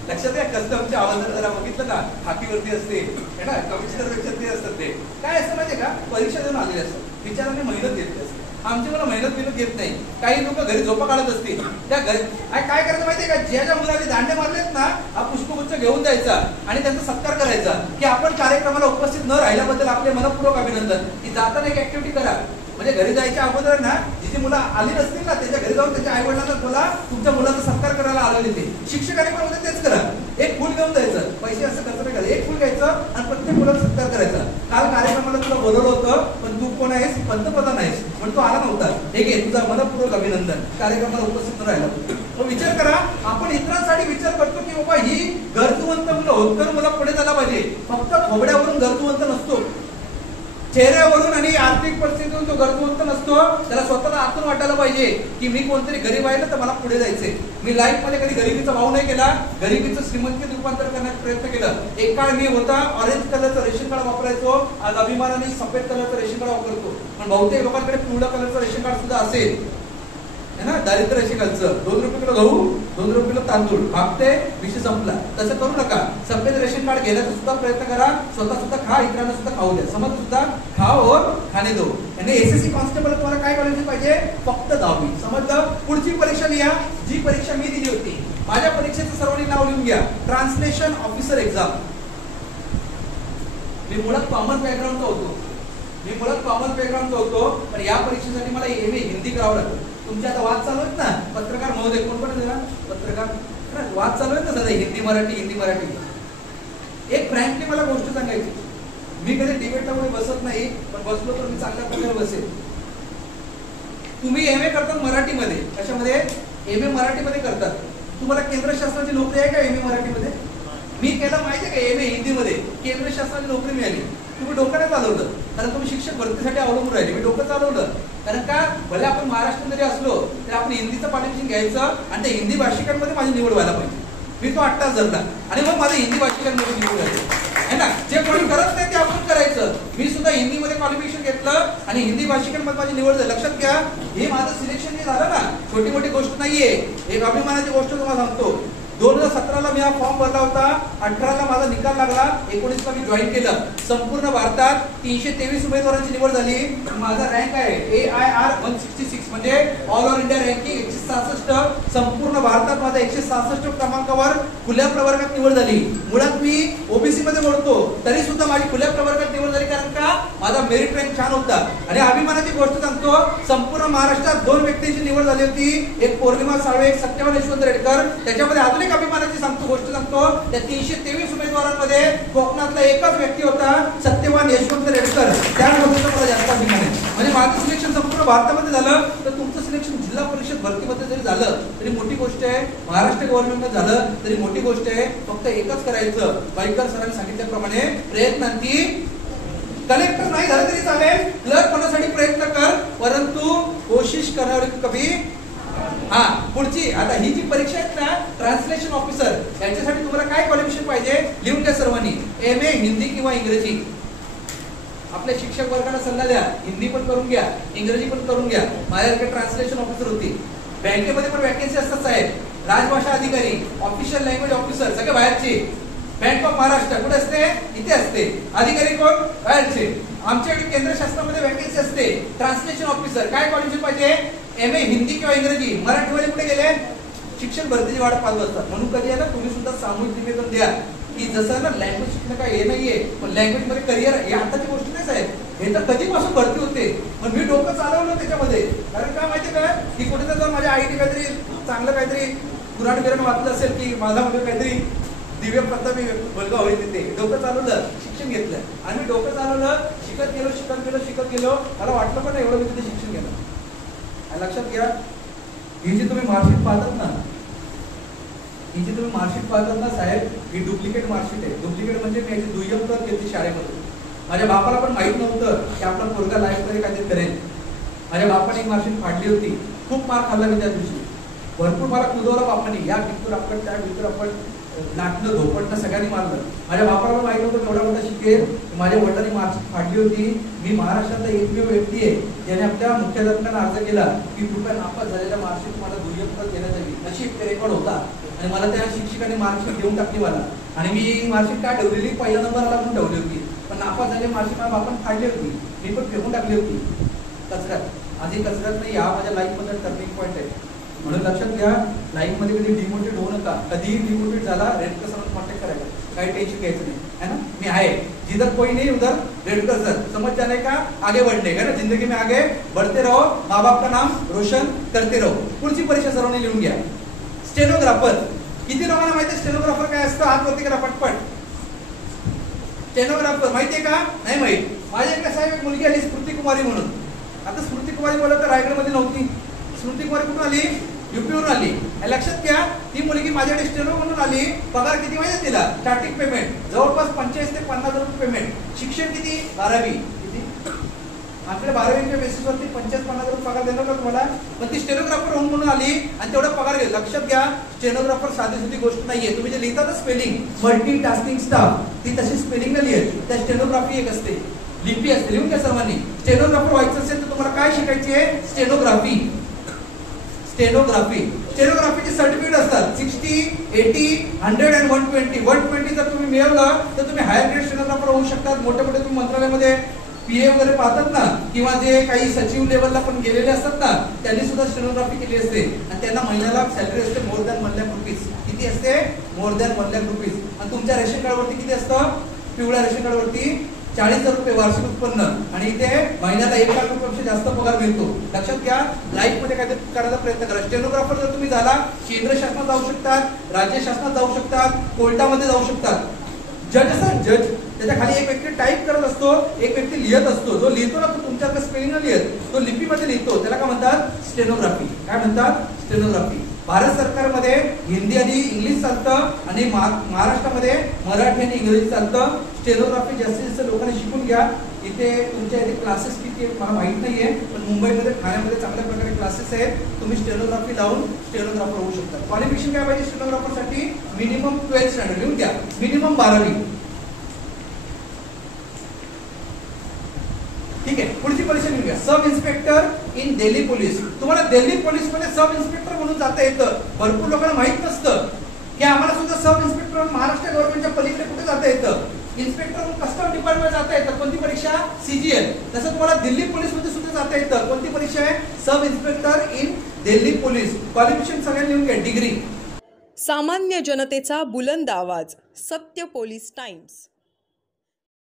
लक्षात आहे. कस्टमच्या हवालदार जरा बघितलं का खाकीवरती असते ना, कमिशनर पेक्षा ते असतात. ते काय असतं माहितीये का? परीक्षा देऊन आलेले असतात, बिचारांनी मेहनत घेतली असते. आमची मला मेहनत घेत नाही. काही लोक घरी झोपा काढत असतील. त्या घरी काय करायचं माहितीये का? ज्या मुलांनी दांडे मारलेत ना हा पुष्पगुच्छ घेऊन जायचा आणि त्यांचा सत्कार करायचा की आपण कार्यक्रमाला उपस्थित न राहिल्याबद्दल आपले मनपूर्वक अभिनंदन. की जाताना एक ऍक्टिव्हिटी करा. म्हणजे घरी जायच्या अगोदर ना जिथे मुलं आली नसतील ना त्यांच्या घरी जाऊन त्यांच्या आई वडिलांना बोला तुमच्या मुलाचा सत्कार करायला आलेले ते. शिक्षकांनी पण होते तेच करा. एक फुल घेऊन जायचं, पैसे असं खर्च नाही करायचं. एक फुल घ्यायचं आणि प्रत्येक मुलाचा सत्कार करायचा. काल कार्यक्रमाला तुला बोलवलं होतं पण तू कोण कोण आहेस? पंतप्रधान आहेस. म्हणून तो आला नव्हता. हे घे तुझा मनपूर्वक अभिनंदन, कार्यक्रमाला उपस्थित न राहिला. तो विचार करा, आपण इतरांसाठी विचार करतो की बाबा ही गरजूवंत मुलं होतकर मला पुढे झाला पाहिजे. फक्त खोबड्यावरून गरजूवंत नसतो, चेहऱ्यावरून आणि आर्थिक परिस्थितीतून तो गरजवंत नसतो. त्याला स्वतःला आतून वाटायला पाहिजे की मी कोणतरी गरीब आहे ना, तर मला पुढे जायचंय. मी लाईफ मध्ये कधी गरिबीचा भाव नाही केला, गरिबीचं श्रीमंतीत रूपांतर करण्याचा प्रयत्न केला. एक काळ मी होता ऑरेंज कलरचं रेशन कार्ड वापरायचो, आज अभिमानाने सफेद कलरचं रेशन कार्ड वापरतो. पण बहुतेक लोकांकडे पिवळ्या कलरचं रेशन कार्ड सुद्धा असेल है ना. दारिद्र्य रेशन कार्डचं 2 रुपये किलो गहू, 2 रुपये किलो तांदूळ भागते, विषय संपला. तसं करू नका. सफेद रेशन कार्ड घेण्याचा सुद्धा प्रयत्न करा. स्वतः सुद्धा खा, इतरांना सुद्धा खाऊ द्या. समज सुद्धा खाओ और खाणे दो. आणि एसएससी कॉन्स्टेबल तुम्हाला काय कॉलेज पाहिजे? फक्त 10वी. समजलं? पुढची परीक्षा लिहा, जी परीक्षा मी दिली होती. माझ्या परीक्षेचं सर्वांनी नाव लिहून घ्या. Translation officer exam. मी मुळात कॉमर्स बॅकग्राऊंडचा होतो, पण या परीक्षेसाठी मला एमए हिंदी करावं लागतं. तुमचे आता वाद चालू आहेत ना, पत्रकार महोदय कोण पण आहे ना, पत्रकार वाद चालू आहेत ना सध्या, हिंदी मराठी. एक फ्रँकली मला गोष्ट सांगायची, मी कधी डिबेटला कोणी बसत नाही, पण बसलो तर मी चांगल्या प्रकारे बसेल. तुम्ही एमए करतात मराठीमध्ये, कशामध्ये? एमए मराठीमध्ये करतात. तुम्हाला केंद्र शासनाची नोकरी आहे का एमए मराठीमध्ये? मी केलं माहितीये का एमए हिंदीमध्ये, केंद्र शासनाची नोकरी मिळाली. तुम्ही डोकं नाही चालवलं, कारण तुम्ही शिक्षक भरतीसाठी अवलंबून राहिले. मी डोकं चालवलं, कारण का भले आपण महाराष्ट्रात जरी असलो तरी आपण हिंदीचं पाठिंबा घ्यायचं आणि त्या हिंदी भाषिकांमध्ये माझी निवड व्हायला पाहिजे. मी तो 8 तास धरला आणि मग माझं हिंदी भाषिकांमध्ये निवड झाली है ना. जे कोणी करत नाही ते आपण करायचं. मी सुद्धा हिंदीमध्ये क्वालिफिकेशन घेतलं आणि हिंदी भाषिकांमध्ये माझी निवड झाली. लक्षात घ्या, हे माझं सिलेक्शन जे झालं ना, छोटी मोठी गोष्ट नाहीये. एक अभिमानाची गोष्ट तुम्हाला सांगतो. 2017ला मी हा फॉर्म भरला होता, 18ला माझा निकाल लागला, 19ला मी जॉईन केलं. संपूर्ण भारतात 323 उमेदवारांची निवड झाली. माझा रँक आहे AIR 166, म्हणजे ऑल ओव्हर इंडिया रँकिंग 166. संपूर्ण भारतात माझा 166 क्रमांकावर खुल्या प्रवर्गात निवड झाली. मुळात मी ओबीसी मध्ये मोडतो, तरी सुद्धा माझी खुल्या प्रवर्गात निवड झाली, कारण का माझा मेरिट रँक छान होता. आणि अभिमानाची गोष्ट सांगतो, संपूर्ण महाराष्ट्रात 2 व्यक्तींची निवड झाली होती. एक पौर्णिमा साळवे, एक सत्यवान यशवंत रेडकर. त्याच्यामध्ये अजून अभिमानाची गोष्ट सांगतो, त्या 323 उमेदवारांमध्ये कोकणातला एकच व्यक्ती होता, सत्यवान यशवंत रेडकर. त्या गोष्टीचा मला जास्त अभिमान आहे. म्हणजे माझं सिलेक्शन संपूर्ण भारतामध्ये झालं, तर तुमचं सिलेक्शन जिल्हा परिषद भरतीमध्ये जरी झालं तरी मोठी गोष्ट आहे, महाराष्ट्र गव्हर्नमेंटमध्ये झालं तरी मोठी गोष्ट आहे. फक्त एकच करायचं, वाईकर सरांनी सांगितल्याप्रमाणे प्रयत्नांती. कलेक्टर नाही झालं तरी चालेल, क्लर्क होण्यासाठी प्रयत्न कर, परंतु कोशिश करण्यावर कभी. हा, पुढची आता ही जी परीक्षा आहेत ना, ट्रान्सलेशन ऑफिसर, याच्यासाठी तुम्हाला काय क्वालिफिकेशन पाहिजे? लिहून घ्या सर्वांनी. एमए हिंदी किंवा इंग्रजी. आपल्या शिक्षक वर्गाला सल्ला द्या, हिंदी पण करून घ्या, इंग्रजी पण करून घ्या. माझ्याकडे ट्रान्सलेशन ऑफिसर होती. बँकेमध्ये पण वॅकन्सी असतात साहेब, राजभाषा अधिकारी, ऑफिशियल लँग्वेज ऑफिसर, सगळे बाहेरचे. बँक ऑफ महाराष्ट्र कुठे असते? इथे असते. अधिकारी कोण? बाहेरचे. आमच्याकडे केंद्र शासनामध्ये वॅकन्सी असते. ट्रान्सलेशन ऑफिसर काय क्वालिफिकेशन पाहिजे? एमए हिंदी किंवा इंग्रजी. मराठीमध्ये कुठे गेले? शिक्षक भरतीची वाट पाहत असतात. म्हणून कधी आहे ना, तुम्ही सुद्धा सामूहिक निवेदन द्या की जसं ना लँग्वेज शिकणं काय हे नाहीये, पण लँग्वेज मध्ये करिअर हे आताची गोष्ट नाही साहेब, हे तर कधीपासून भरती होते. पण मी डोकं चालवलं त्याच्यामध्ये, कारण काय माहिती का, की कुठे तर माझ्या आईने काहीतरी चांगलं काहीतरी पुराण बिराण वाचलं असेल की माझा म्हणजे काहीतरी दिव्य प्रतापी मुलगा होईल तिथे. डोकं चालवलं, शिक्षण घेतलं आणि मी डोकं चालवलं, शिकत गेलो. मला वाटलं पण एवढं मी तिथे शिक्षण घेणार. लक्षात घ्या, ही जी तुम्ही मार्कशीट पाहतात ना साहेब, ही डुप्लिकेट मार्कशीट आहे. डुप्लिकेट म्हणजे मी याची दुय्यम प्रत घेतली शाळेमध्ये. माझ्या बापाला पण माहित नव्हतं की आपला पोरगा लाईफ मध्ये काहीतरी करेल. माझ्या बापाने एक मार्कशीट फाडली होती. खूप मार खाल्ला मी त्या दिवशी. भरपूर मला कुदवला बापाने, या बिलकुल आपण त्या बिलकुल आपण नाटणं धोपटणं सगळ्यांनी मारलं. माझ्या बापाला माहित होतं एवढा मोठा शिकेल. माझ्या वडिलांनी मार्कशीट फाडली होती. मी महाराष्ट्रातला एकमेव व्यक्ती आहे ज्याने आपल्या मुख्याध्यापकांना अर्ज केला की कृपया नापास झालेल्या मार्कशीट मला दुय्यम प्रत देण्यात यावी. नशीब ते रेकॉर्ड होता आणि मला त्या शिक्षकाने मार्कशीट देऊन टाकली मला. आणि मी मार्कशीट काय ठेवलेली, पहिला नंबर आला म्हणून ठेवली होती, पण नापास झालेली मार्कशीट माझ्या बापाने फाडली होती. मी पण फेकून टाकली होती कचऱ्यात. आधी कचऱ्यात नाही, हा माझ्या लाईफमध्ये टर्निंग पॉईंट आहे. म्हणून लक्षात घ्या, लाईफ मध्ये कधी डिमोटिवेट होऊ नका. कधीही डिमोटिवेट झाला, रेडकर सरांना कॉन्टॅक्ट करायला, काही टेन्शन घ्यायचं नाही, है ना. मी आहे, जिधर कोई नहीं उधर रेडकर सर. समझ जाने का, आगे बढ़ने का ना, जिंदगी में आगे बढ़ते रहो, माँ बाप का नाम रोशन करते रहो. पुढची परीक्षा सर्वांनी लिहून घ्या. स्टेनोग्राफर. किती लोकांना माहिती आहे स्टेनोग्राफर काय असतं? हात वरती करा पटपट. स्टेनोग्राफर माहितीये का? नाही माहित. माझ्याकडे साहेब एक मुलगी आली स्मृती कुमारी म्हणून. आता स्मृती कुमारी बोलत तर रायगडमध्ये नव्हती. स्मृती कुमारी कुठून आली? युपीवरून आली. लक्षात घ्या, ती मुलगी माझ्याकडे स्टेनो म्हणून आली. पगार किती माहिती तिला? स्टार्टिंग पेमेंट जवळपास 45 ते 50,000 रुपये पेमेंट. शिक्षण किती? 12वी. किती? आपल्या 12वीच्या बेसिसवरती 50-50,000 रुपये पगार देणार का तुम्हाला? पण ती स्टेनोग्राफर म्हणून आली आणि तेवढा पगार घेईल. लक्षात घ्या, स्टेनोग्राफर साधी सुधी गोष्ट नाहीये. तुम्ही जे लिहिता ना स्पेलिंग, मल्टी टास्किंग स्टाफ, ती तशी स्पेलिंग न लिहित. त्या स्टेनोग्राफी एक असते, लिपी असते. लिहून घ्या सर्वांनी. स्टेनोग्राफर व्हायचं असेल तर तुम्हाला काय शिकायची आहे? स्टेनोग्राफी. स्टेनोग्राफीचे सर्टिफिकेट असतात 60, 80, 100 आणि 120. 120 जर तुम्ही मिळवलं तर तुम्ही हायर ग्रेड स्टेनोग्राफर होऊ शकतात. मोठे मोठे तुम्ही मंत्रालयामध्ये पीए वगैरे पाहतात ना, किंवा जे काही सचिव लेवलला पण गेलेले असतात ना, त्यांनी सुद्धा स्टेनोग्राफी केली असते आणि त्यांना महिन्याला सॅलरी असते more than 1 लाख रुपीज. किती असते? more than 1 lakh rupees. आणि तुमच्या रेशन कार्डवरती किती असतं? पिवळ्या रेशन कार्डवरती 40,000 रुपये वार्षिक उत्पन्न आणि इथे महिन्याला 1 लाख रुपयापेक्षा जास्त पगार मिळतो. लक्षात घ्या, लाईफ मध्ये काहीतरी करायचा प्रयत्न करा. स्टेनोग्राफर जर तुम्ही झाला, केंद्र शासनात जाऊ शकतात, राज्य शासनात जाऊ शकतात, कोर्टामध्ये जाऊ शकतात. जज असतात, जज, त्याच्या खाली एक व्यक्ती टाईप करत असतो, एक व्यक्ती लिहित असतो. जो लिहितो ना तो तुमच्याकडे स्पेलिंग न लिहित, तो लिपीमध्ये लिहितो. त्याला काय म्हणतात? स्टेनोग्राफी. काय म्हणतात? स्टेनोग्राफी. भारत सरकारमध्ये हिंदी आणि इंग्लिश चालतं आणि महाराष्ट्रामध्ये मराठी आणि इंग्रजी चालतं. स्टेनोग्राफी जास्तीत जास्त लोकांनी शिकून घ्या. इथे तुमच्या इथे क्लासेस किती आहेत मला माहित नाहीये, पण मुंबईमध्ये ठाण्यामध्ये चांगल्या प्रकारे क्लासेस आहेत. तुम्ही स्टेनोग्राफी लावून स्टेनोग्राफर होऊ शकता. क्वालिफिकेशन काय पाहिजे स्टेनोग्राफरसाठी? Minimum 12th standard. लिहून घ्या, मिनिमम 12वी. ठीक आहे. पुढची परीक्षा लिहून घ्या. Sub inspector in Delhi police. तुम्हाला दिल्ली पोलीस मध्ये सब इन्स्पेक्टर म्हणून जाता येतं. भरपूर लोकांना माहित नसतं की आम्हाला सुद्धा सब इन्स्पेक्टर महाराष्ट्र गव्हर्नमेंटच्या पलीकडे कुठे जाता येतं. इन्स्पेक्टर म्हणून कस्टम डिपार्टमेंट जाता येतं. कोणती परीक्षा? सीजीएल. तसं तुम्हाला दिल्ली पोलीस मध्ये सुद्धा जाता येतं. कोणती परीक्षा आहे? Sub inspector in Delhi police. Qualification सगळ्यांनी लिहून घ्या, डिग्री. सामान्य जनतेचा बुलंद आवाज, सत्य पोलीस टाइम्स.